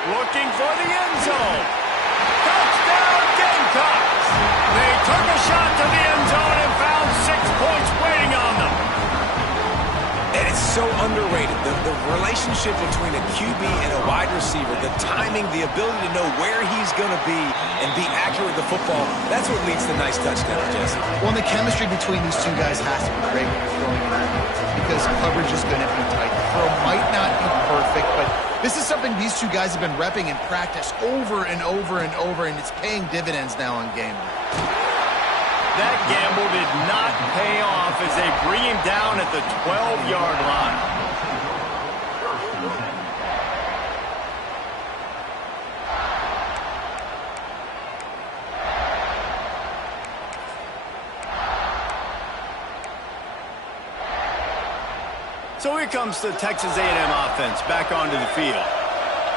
Looking for the end zone. Touchdown, Gamecocks! They took a shot to the end zone and found 6 points waiting on them. And it's so underrated. The relationship between a QB and a wide receiver, the timing, the ability to know where he's going to be and be accurate with the football, that's what leads to nice touchdowns, Jesse. Well, and the chemistry between these two guys has to be great when you're throwing that because coverage is going to be tight. The throw might not be perfect, but this is something these two guys have been repping in practice over and over and over, and it's paying dividends now on game day. That gamble did not pay off as they bring him down at the 12-yard line. So here comes the Texas A&M offense back onto the field.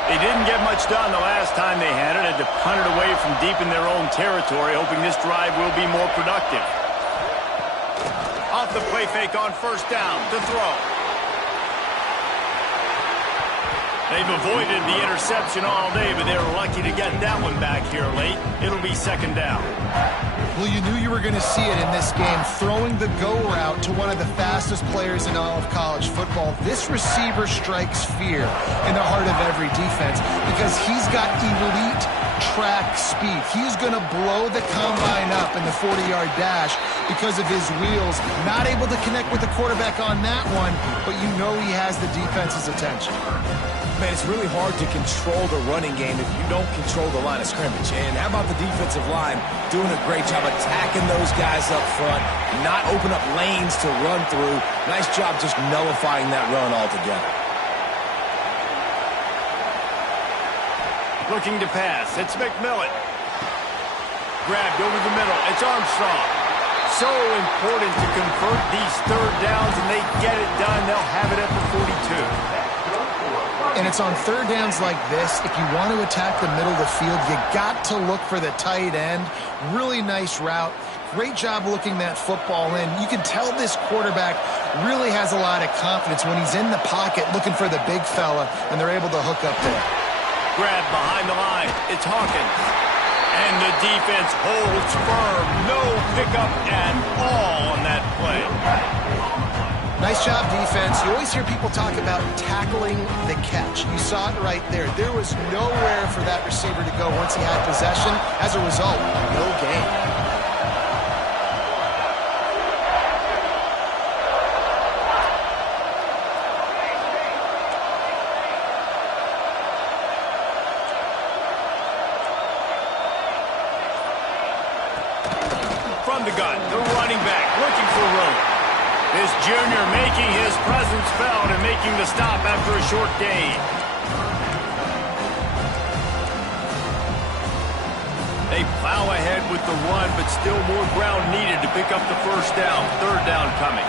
They didn't get much done the last time they had it. Had to punt it away from deep in their own territory, hoping this drive will be more productive. Off the play fake on first down to throw. They've avoided the interception all day, but they were lucky to get that one back here late. It'll be second down. Well, you knew you were going to see it in this game, throwing the go route to one of the fastest players in all of college football. This receiver strikes fear in the heart of every defense because he's got elite track speed. He's going to blow the combine up in the 40-yard dash because of his wheels. Not able to connect with the quarterback on that one, but you know he has the defense's attention. Man, it's really hard to control the running game if you don't control the line of scrimmage. And how about the defensive line doing a great job attacking those guys up front, not open up lanes to run through. Nice job just nullifying that run altogether. Looking to pass. It's McMillan. Grabbed over the middle. It's Armstrong. So important to convert these third downs, and they get it done. They'll have it at the 42. And it's on third downs like this, if you want to attack the middle of the field, you got to look for the tight end. Really nice route. Great job looking that football in. You can tell this quarterback really has a lot of confidence when he's in the pocket looking for the big fella, and they're able to hook up there. Grab behind the line. It's Hawkins. And the defense holds firm. No pickup at all on that play. Nice job, defense. You always hear people talk about tackling the catch. You saw it right there. There was nowhere for that receiver to go once he had possession. As a result, no gain. From the gun, the running back looking for room. This junior making his presence felt and making the stop after a short gain. They plow ahead with the run, but still more ground needed to pick up the first down. Third down coming.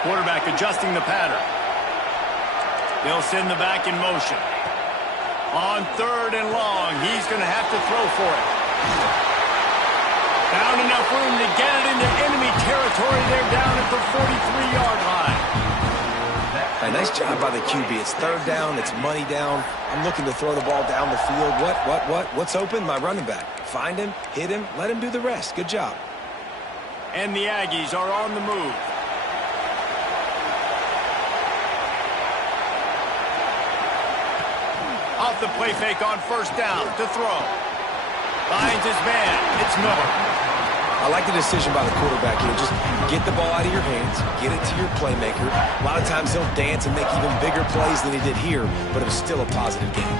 Quarterback adjusting the pattern. They'll send the back in motion. On third and long, he's going to have to throw for it. Found enough room to get it into enemy territory. They're down at the 43-yard line. Right, nice job by the QB. It's third down. It's money down. I'm looking to throw the ball down the field. What's open? My running back. Find him, hit him, let him do the rest. Good job. And the Aggies are on the move. Off the play fake on first down to throw. Finds his man. It's Miller. I like the decision by the quarterback here. Just get the ball out of your hands, get it to your playmaker. A lot of times he'll dance and make even bigger plays than he did here, but it was still a positive game.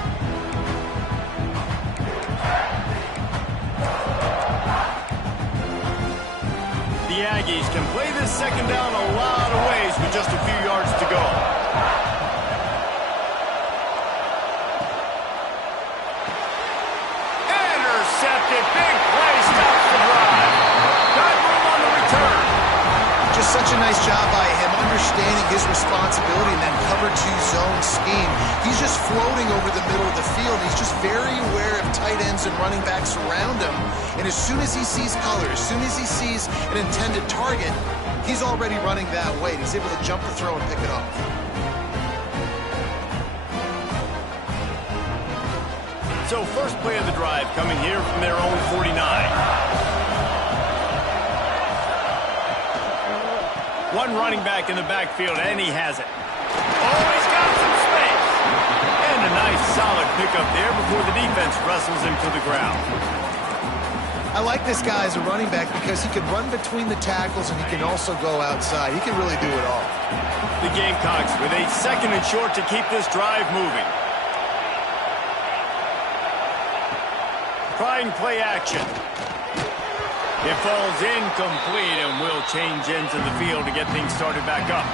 The Aggies can play this second down a lot of ways with just a few yards to go. Intercepted. Big play. Stops the drive. Got room on the return. Just such a nice job by him, understanding his responsibility in that cover 2 zone scheme. He's just floating over the middle of the field. He's just very aware of tight ends and running backs around him. And as soon as he sees color, as soon as he sees an intended target, he's already running that way. He's able to jump the throw and pick it up. So first play of the drive coming here from their own 49. One running back in the backfield, and he has it. Oh, he's got some space. And a nice solid pickup there before the defense wrestles him to the ground. I like this guy as a running back because he can run between the tackles and he can also go outside. He can really do it all. The Gamecocks with a second and short to keep this drive moving. Trying play action. It falls incomplete and will change into the field to get things started back up.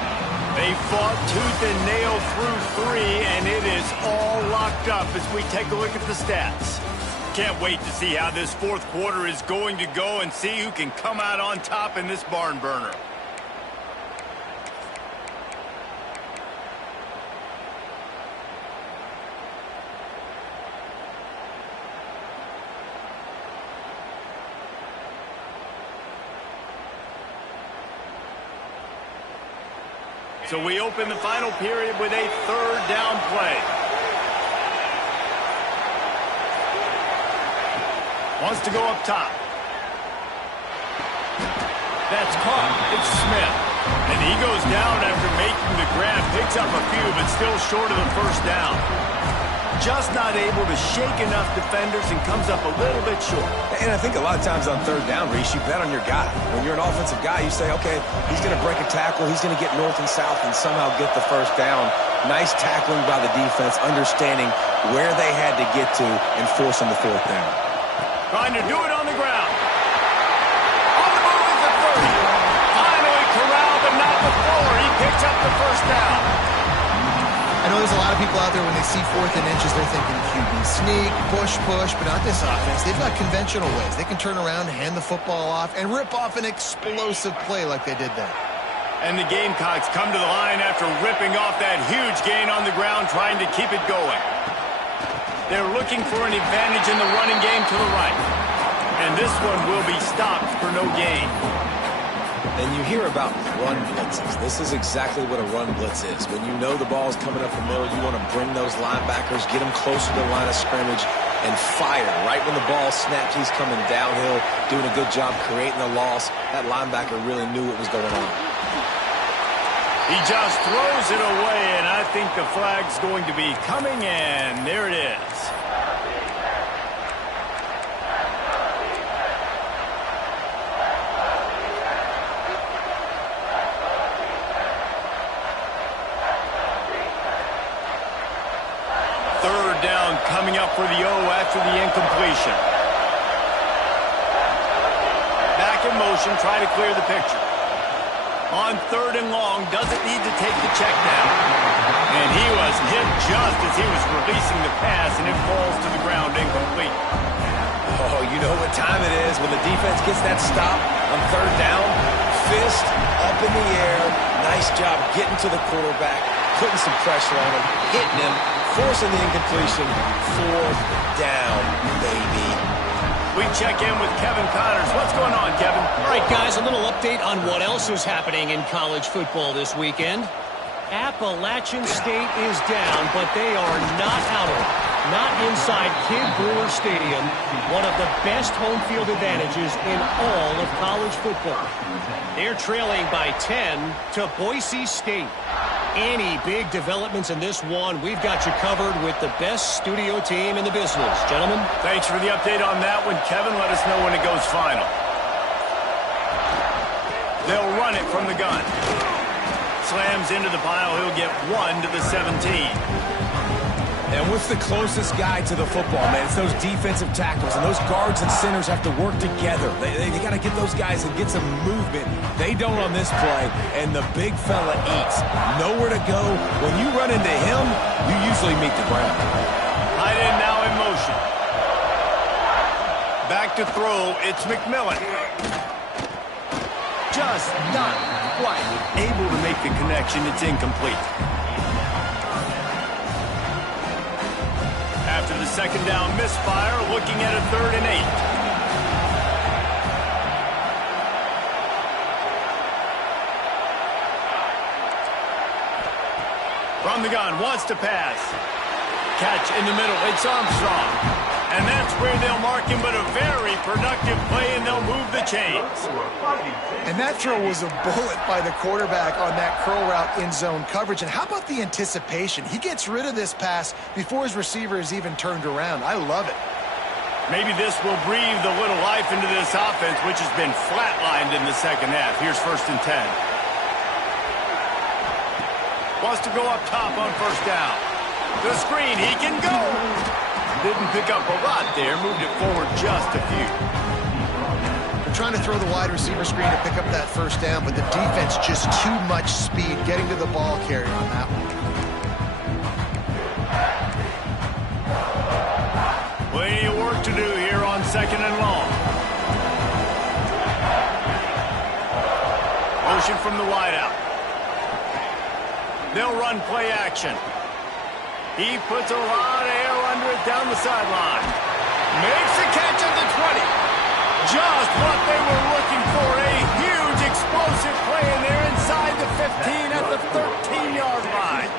They fought tooth and nail through 3, and it is all locked up as we take a look at the stats. Can't wait to see how this fourth quarter is going to go and see who can come out on top in this barn burner. So we open the final period with a third down play. Wants to go up top. That's caught. It's Smith. And he goes down after making the grab. Picks up a few, but still short of the first down. Just not able to shake enough defenders and comes up a little bit short. And I think a lot of times on third down, Reese, you bet on your guy. When you're an offensive guy, you say, okay, he's going to break a tackle. He's going to get north and south and somehow get the first down. Nice tackling by the defense, understanding where they had to get to and forcing the fourth down. Trying to do it on the ground. On the move is the 30. Finally corralled, but not before. He picks up the first down. I know there's a lot of people out there when they see 4th and inches, they're thinking QB sneak, push, but not this offense. They've got conventional ways. They can turn around, hand the football off, and rip off an explosive play like they did there. And the Gamecocks come to the line after ripping off that huge gain on the ground, trying to keep it going. They're looking for an advantage in the running game to the right. And this one will be stopped for no gain. And you hear about run blitzes. This is exactly what a run blitz is. When you know the ball's coming up the middle, you want to bring those linebackers, get them closer to the line of scrimmage, and fire. Right when the ball snapped, he's coming downhill, doing a good job creating a loss. That linebacker really knew what was going on. He just throws it away, and I think the flag's going to be coming, and there it is. Third down coming up for the O after the incompletion. Back in motion, try to clear the picture. On third and long, doesn't need to take the check down. And he was hit just as he was releasing the pass, and it falls to the ground incomplete. Oh, you know what time it is when the defense gets that stop on third down. Fist up in the air. Nice job getting to the quarterback, putting some pressure on him, hitting him, forcing the incompletion. Fourth down, baby. We check in with Kevin Connors. What's going on, Kevin? All right, guys, a little update on what else is happening in college football this weekend. Appalachian State is down, but they are not out of it. Not inside Kidd Brewer Stadium, one of the best home field advantages in all of college football. They're trailing by 10 to Boise State. Any big developments in this one, we've got you covered with the best studio team in the business. Gentlemen? Thanks for the update on that one, Kevin. Let us know when it goes final. They'll run it from the gun. Slams into the pile. He'll get 1 to the 17. And what's the closest guy to the football, man? It's those defensive tackles, and those guards and centers have to work together. They got to get those guys and get some movement. They don't on this play, and the big fella eats. Nowhere to go. When you run into him, you usually meet the ground. Tight end now in motion. Back to throw, it's McMillan. Just not quite able to make the connection. It's incomplete. After the second down misfire, looking at a 3rd and 8. From the gun, wants to pass. Catch in the middle, it's Armstrong. And that's where they'll mark him, but a very productive play, and they'll move the chains. And that throw was a bullet by the quarterback on that curl route in zone coverage. And how about the anticipation? He gets rid of this pass before his receiver is even turned around. I love it. Maybe this will breathe a little life into this offense, which has been flatlined in the second half. Here's 1st and 10. Wants to go up top on 1st down. The screen, he can go. Didn't pick up a lot there, moved it forward just a few. They're trying to throw the wide receiver screen to pick up that 1st down, but the defense just too much speed getting to the ball carrier on that one. Plenty of work to do here on 2nd and long. Motion from the wideout. They'll run play action. He puts a lot of air under it down the sideline. Makes the catch at the 20. Just what they were looking for. A huge explosive play, and they're inside the 15 at the 13-yard line.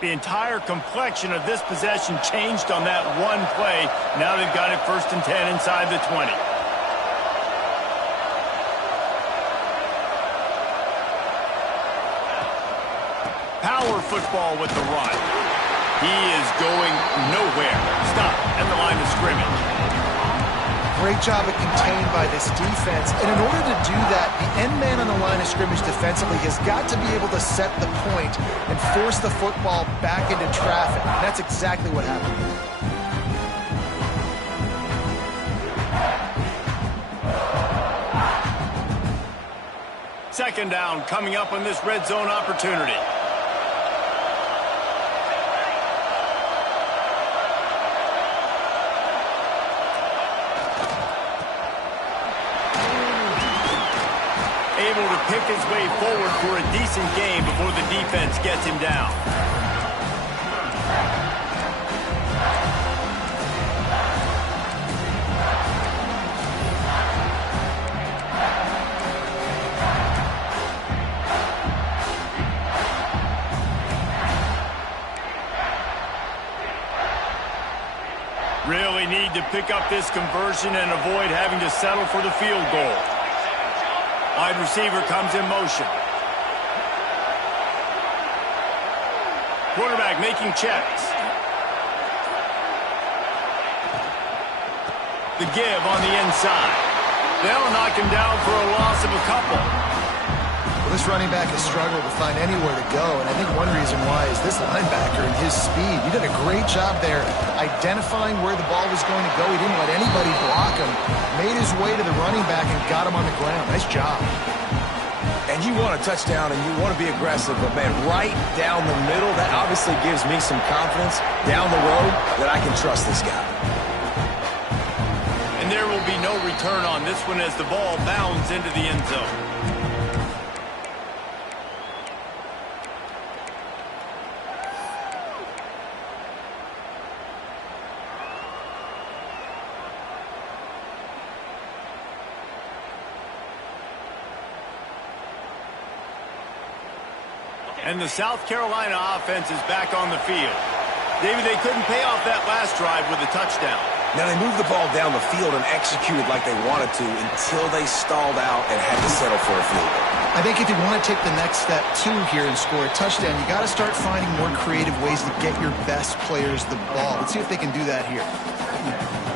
The entire complexion of this possession changed on that one play. Now they've got it 1st and 10 inside the 20. Power football with the run. He is going nowhere. Stop at the line of scrimmage. Great job of contained by this defense. And in order to do that, the end man on the line of scrimmage defensively has got to be able to set the point and force the football back into traffic. And that's exactly what happened. 2nd down coming up on this red zone opportunity. Able to pick his way forward for a decent game before the defense gets him down. Really need to pick up this conversion and avoid having to settle for the field goal. Wide receiver comes in motion. Quarterback making checks. The give on the inside. They'll knock him down for a loss of a couple. Well, this running back has struggled to find anywhere to go, and I think one reason why is this linebacker and his speed. He did a great job there identifying where the ball was going to go. He didn't let anybody block him. Made his way to the running back and got him on the ground. Nice job. And you want a touchdown and you want to be aggressive, but man, right down the middle, that obviously gives me some confidence down the road that I can trust this guy. And there will be no return on this one as the ball bounds into the end zone. And the South Carolina offense is back on the field. David, they couldn't pay off that last drive with a touchdown. Now, they moved the ball down the field and executed like they wanted to until they stalled out and had to settle for a field goal. I think if you want to take the next step, too, here and score a touchdown, you got to start finding more creative ways to get your best players the ball. Let's see if they can do that here.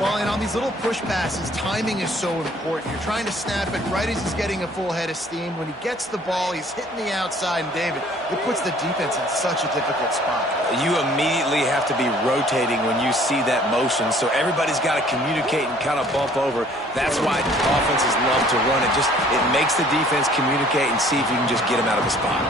Well, and on these little push passes, timing is so important. You're trying to snap it right as he's getting a full head of steam. When he gets the ball, he's hitting the outside, and David, it puts the defense in such a difficult spot. You immediately have to be rotating when you see that motion, so everybody's got to communicate and kind of bump over. That's why offenses love to run it. It makes the defense communicate and see if you can just get him out of a spot.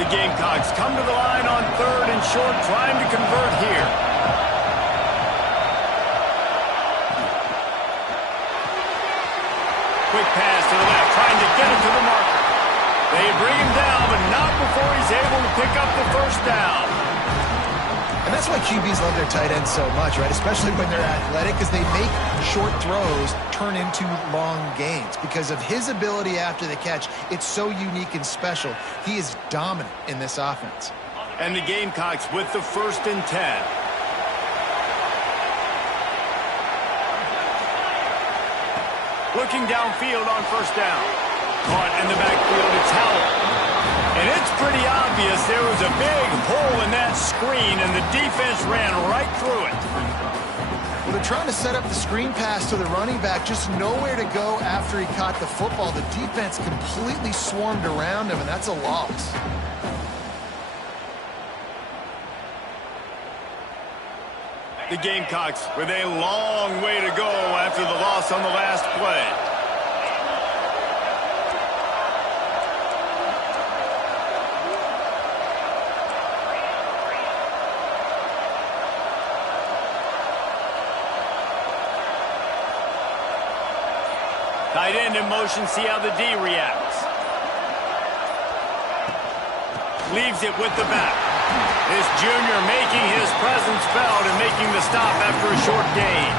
The Gamecocks come to the line on 3rd and short, trying to convert here. Quick pass to the left, trying to get it to the marker. They bring him down, but not before he's able to pick up the first down. And that's why QBs love their tight ends so much, right? Especially when they're athletic, because they make short throws turn into long gains. Because of his ability after the catch, it's so unique and special. He is dominant in this offense. And the Gamecocks with the 1st and 10. Looking downfield on 1st down. Caught in the backfield, it's Howell. And it's pretty obvious there was a big hole in that screen, and the defense ran right through it. Well, they're trying to set up the screen pass to the running back, just nowhere to go after he caught the football. The defense completely swarmed around him, and that's a loss. The Gamecocks with a long way to go after the loss on the last play. Tight end in motion, see how the D reacts. Leaves it with the back. This junior making his presence felt and making the stop after a short gain.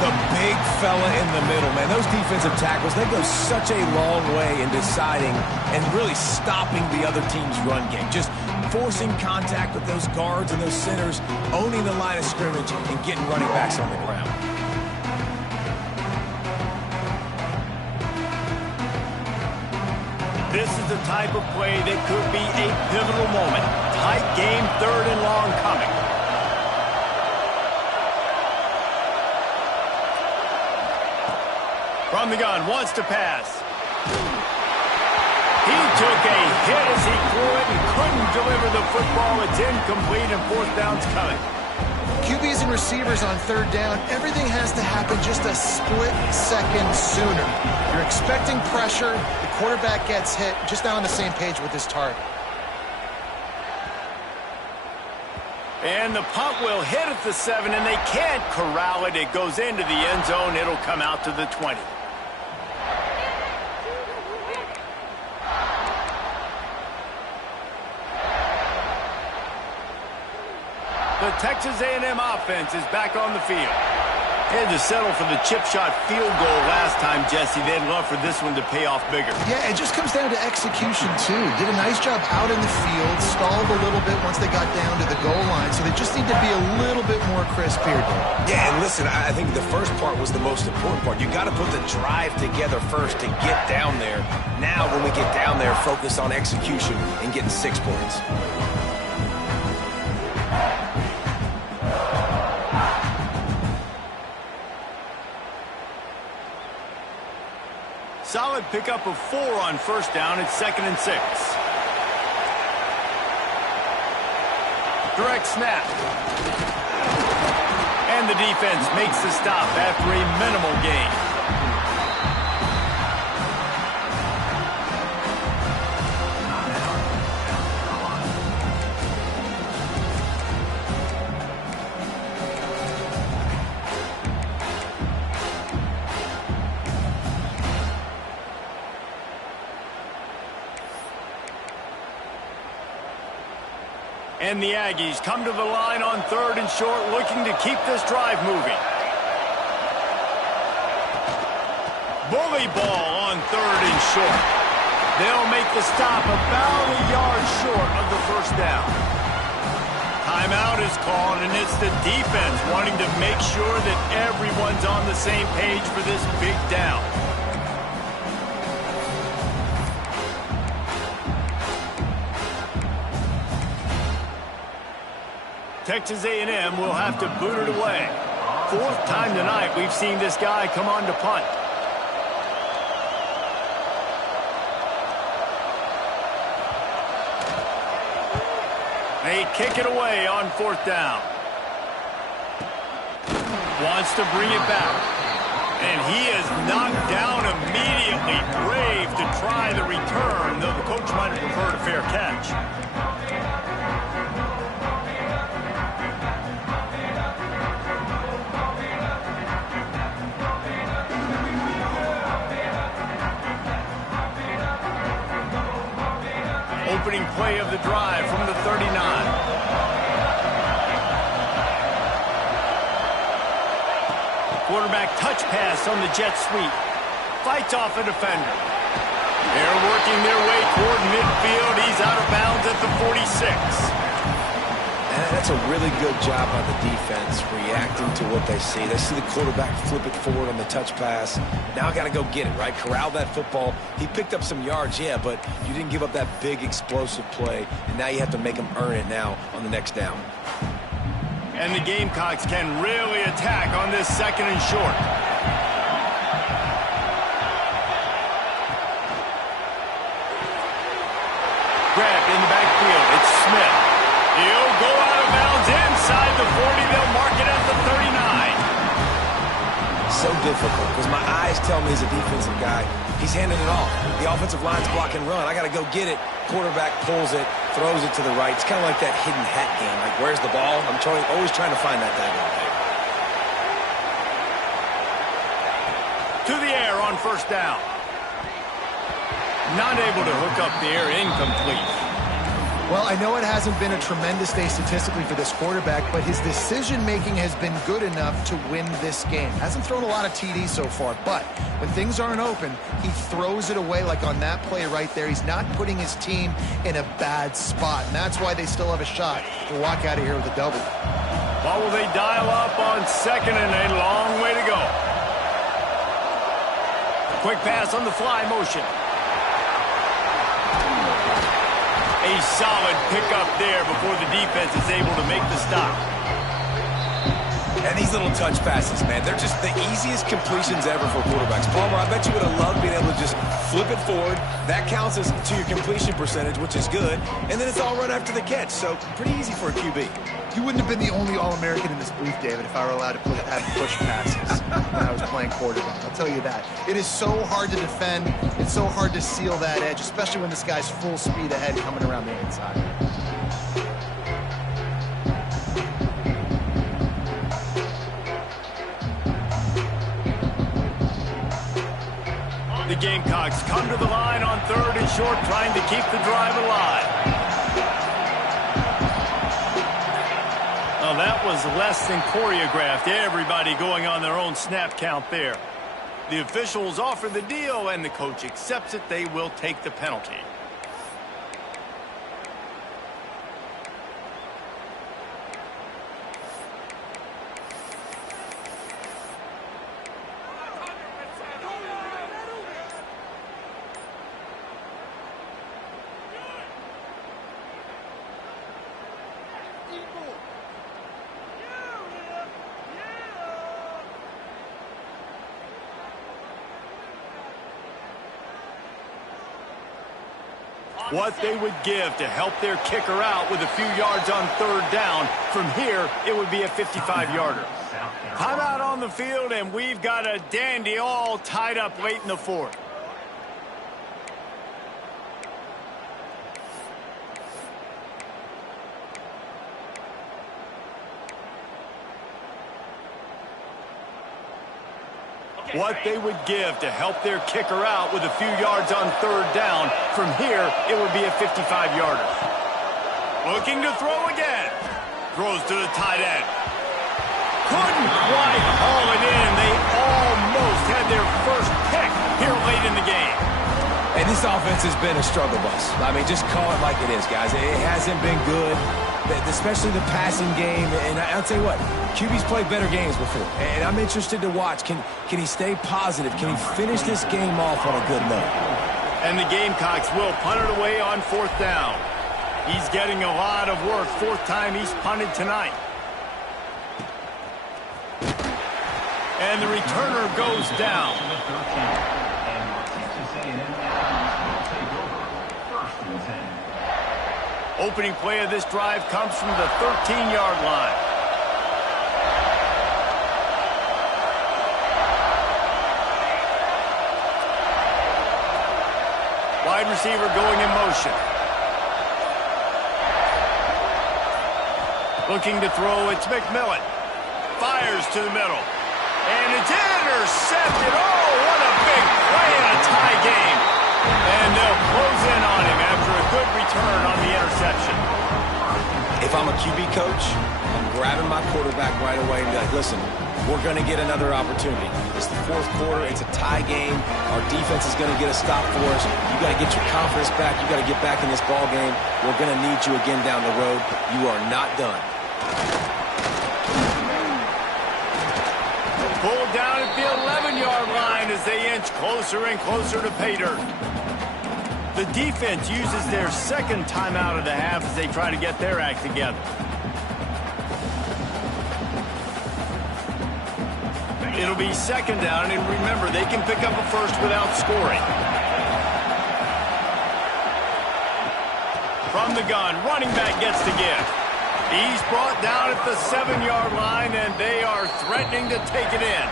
The big fella in the middle, man. Those defensive tackles, they go such a long way in deciding and really stopping the other team's run game. Just forcing contact with those guards and those centers, owning the line of scrimmage, and getting running backs on the ground. This is the type of play that could be a pivotal moment. Tight game, 3rd and long coming. From the gun, wants to pass. He took a hit as he threw it and couldn't deliver the football. It's incomplete and 4th down's coming. QBs and receivers on 3rd down, everything has to happen just a split second sooner. You're expecting pressure, the quarterback gets hit, just not on the same page with his target. And the punt will hit at the 7, and they can't corral it. It goes into the end zone. It'll come out to the 20. The Texas A&M offense is back on the field. They had to settle for the chip shot field goal last time, Jesse. They'd love for this one to pay off bigger. Yeah, it just comes down to execution, too. Did a nice job out in the field, stalled a little bit once they got down to the goal line, so they just need to be a little bit more crisp here, Dave. Yeah, and listen, I think the first part was the most important part. You got to put the drive together first to get down there. Now, when we get down there, focus on execution and getting 6 points. Solid pickup of 4 on 1st down. It's 2nd and 6. Direct snap. And the defense makes the stop after a minimal gain. And the Aggies come to the line on 3rd and short, looking to keep this drive moving. Bully ball on 3rd and short. They'll make the stop about a yard short of the 1st down. Timeout is called, and it's the defense wanting to make sure that everyone's on the same page for this big down. Texas A&M will have to boot it away. Fourth time tonight we've seen this guy come on to punt. They kick it away on fourth down. Wants to bring it back. And he is knocked down immediately. Brave to try the return, though the coach might have preferred a fair catch. Opening play of the drive from the 39. Quarterback touch pass on the jet sweep. Fights off a defender. They're working their way toward midfield. He's out of bounds at the 46. And that's a really good job by the defense reacting to what they see. They see the quarterback flip it forward on the touch pass. Now I got to go get it, right? Corral that football. He picked up some yards, yeah, but you didn't give up that big explosive play. And now you have to make them earn it now on the next down. And the Gamecocks can really attack on this second and short. Grabbed in the backfield. It's Smith. He'll go out of bounds inside the 40. They'll mark it at the 39. So difficult because my eyes tell me as a defensive guy, he's handing it off. The offensive line's block and run. I got to go get it. Quarterback pulls it, throws it to the right. It's kind of like that hidden hat game. Like, where's the ball? I'm always trying to find that daggone To thing. the air on first down. Not able to hook up the air, incomplete. Well, I know it hasn't been a tremendous day statistically for this quarterback, but his decision-making has been good enough to win this game. Hasn't thrown a lot of TDs so far, but when things aren't open, he throws it away like on that play right there. He's not putting his team in a bad spot, and that's why they still have a shot to walk out of here with a W. Well, will they dial up on second and a long way to go? Quick pass on the fly motion. A solid pickup there before the defense is able to make the stop. And these little touch passes, man, they're just the easiest completions ever for quarterbacks. Palmer, I bet you would have loved being able to just flip it forward. That counts as to your completion percentage, which is good. And then it's all run after the catch, so pretty easy for a QB. You wouldn't have been the only All-American in this booth, David, if I were allowed to have push passes when I was playing quarterback. I'll tell you that. It is so hard to defend. It's so hard to seal that edge, especially when this guy's full speed ahead coming around the inside. The Gamecocks come to the line on third and short, trying to keep the drive alive. Well, that was less than choreographed. Everybody going on their own snap count there. The officials offer the deal, and the coach accepts it. They will take the penalty. What they would give to help their kicker out with a few yards on third down. From here, it would be a 55-yarder. Timeout on the field, and we've got a dandy all tied up late in the fourth. What they would give to help their kicker out with a few yards on third down. From here, it would be a 55-yarder. Looking to throw again. Throws to the tight end. Couldn't quite haul it in. They almost had their first pick here late in the game. And this offense has been a struggle bus. I mean, just call it like it is, guys. It hasn't been good, especially the passing game. And I'll tell you what, QB's played better games before. And I'm interested to watch. Can he stay positive? Can he finish this game off on a good note? And the Gamecocks will punt it away on fourth down. He's getting a lot of work. Fourth time he's punted tonight. And the returner goes down. Opening play of this drive comes from the 13-yard line. Wide receiver going in motion. Looking to throw, it's McMillan. Fires to the middle. And it's intercepted. Oh, what a big play in a tie game. And they'll close in on him after a good return on the interception. If I'm a QB coach, I'm grabbing my quarterback right away and be like, listen, we're going to get another opportunity. It's the fourth quarter. It's a tie game. Our defense is going to get a stop for us. You got to get your confidence back. You got to get back in this ball game. We're going to need you again down the road. You are not done. Pulled down at the 11-yard line as they inch closer and closer to pay dirt. The defense uses their second timeout of the half as they try to get their act together. It'll be second down, and remember, they can pick up a first without scoring. From the gun, running back gets the give. He's brought down at the 7-yard line, and they are threatening to take it in.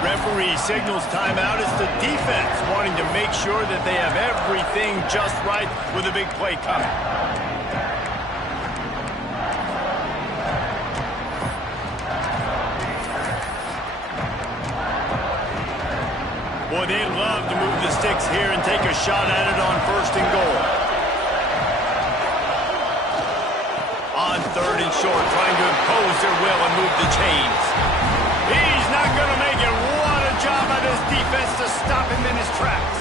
Referee signals timeout as the defense wanting to make sure that they have everything just right with a big play coming. Boy, they love to move the sticks here and take a shot at it on first and goal. On third and short, trying to impose their will and move the chains. He's not going to make it. What a job by this defense to stop him in his tracks.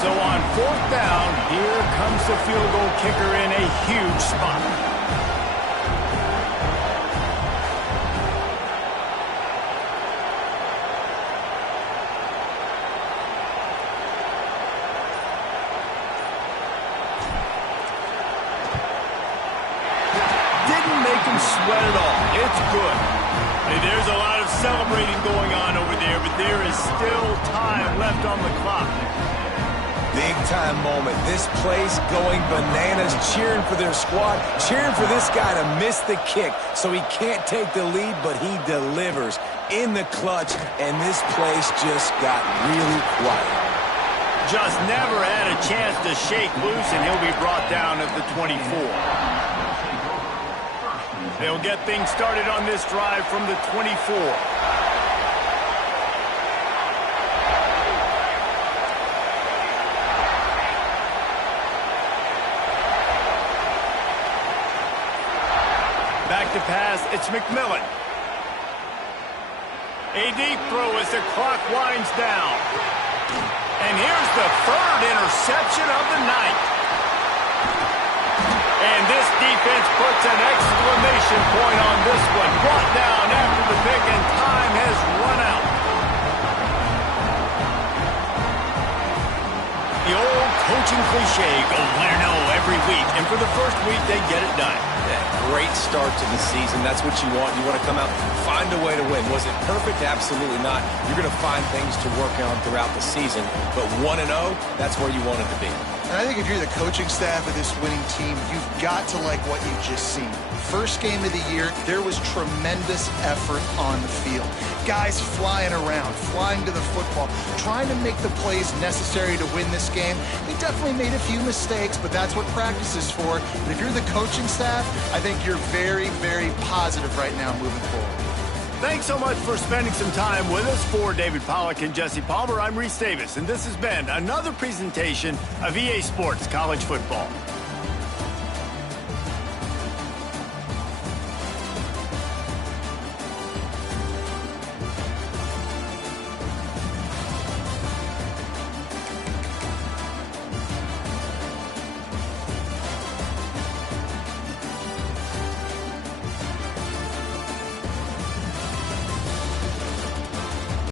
So on fourth down, here comes the field goal kicker in a huge spot. Didn't make him sweat at all. It's good. Hey, there's a lot of celebrating going on over there, but there is still time left on the clock. Big time moment. This place going bananas, cheering for their squad, cheering for this guy to miss the kick so he can't take the lead, but he delivers in the clutch, and this place just got really quiet. Just never had a chance to shake loose, and he'll be brought down at the 24. They'll get things started on this drive from the 24. Back to pass, it's McMillan. A deep throw as the clock winds down. And here's the third interception of the night. And this defense puts an exclamation point on this one. Brought down after the pick, and time has run out. The old coaching cliche, go win or no every week. And for the first week, they get it done. Yeah, great start to the season. That's what you want. You want to come out, find a way to win. Was it perfect? Absolutely not. You're going to find things to work on throughout the season. But 1-0, that's where you want it to be. And I think if you're the coaching staff of this winning team, you've got to like what you've just seen. First game of the year, there was tremendous effort on the field. Guys flying around, flying to the football, trying to make the plays necessary to win this game. They definitely made a few mistakes, but that's what practice is for. But if you're the coaching staff, I think you're very, very positive right now moving forward. Thanks so much for spending some time with us. For David Pollack and Jesse Palmer, I'm Reese Davis, and this has been another presentation of EA Sports College Football.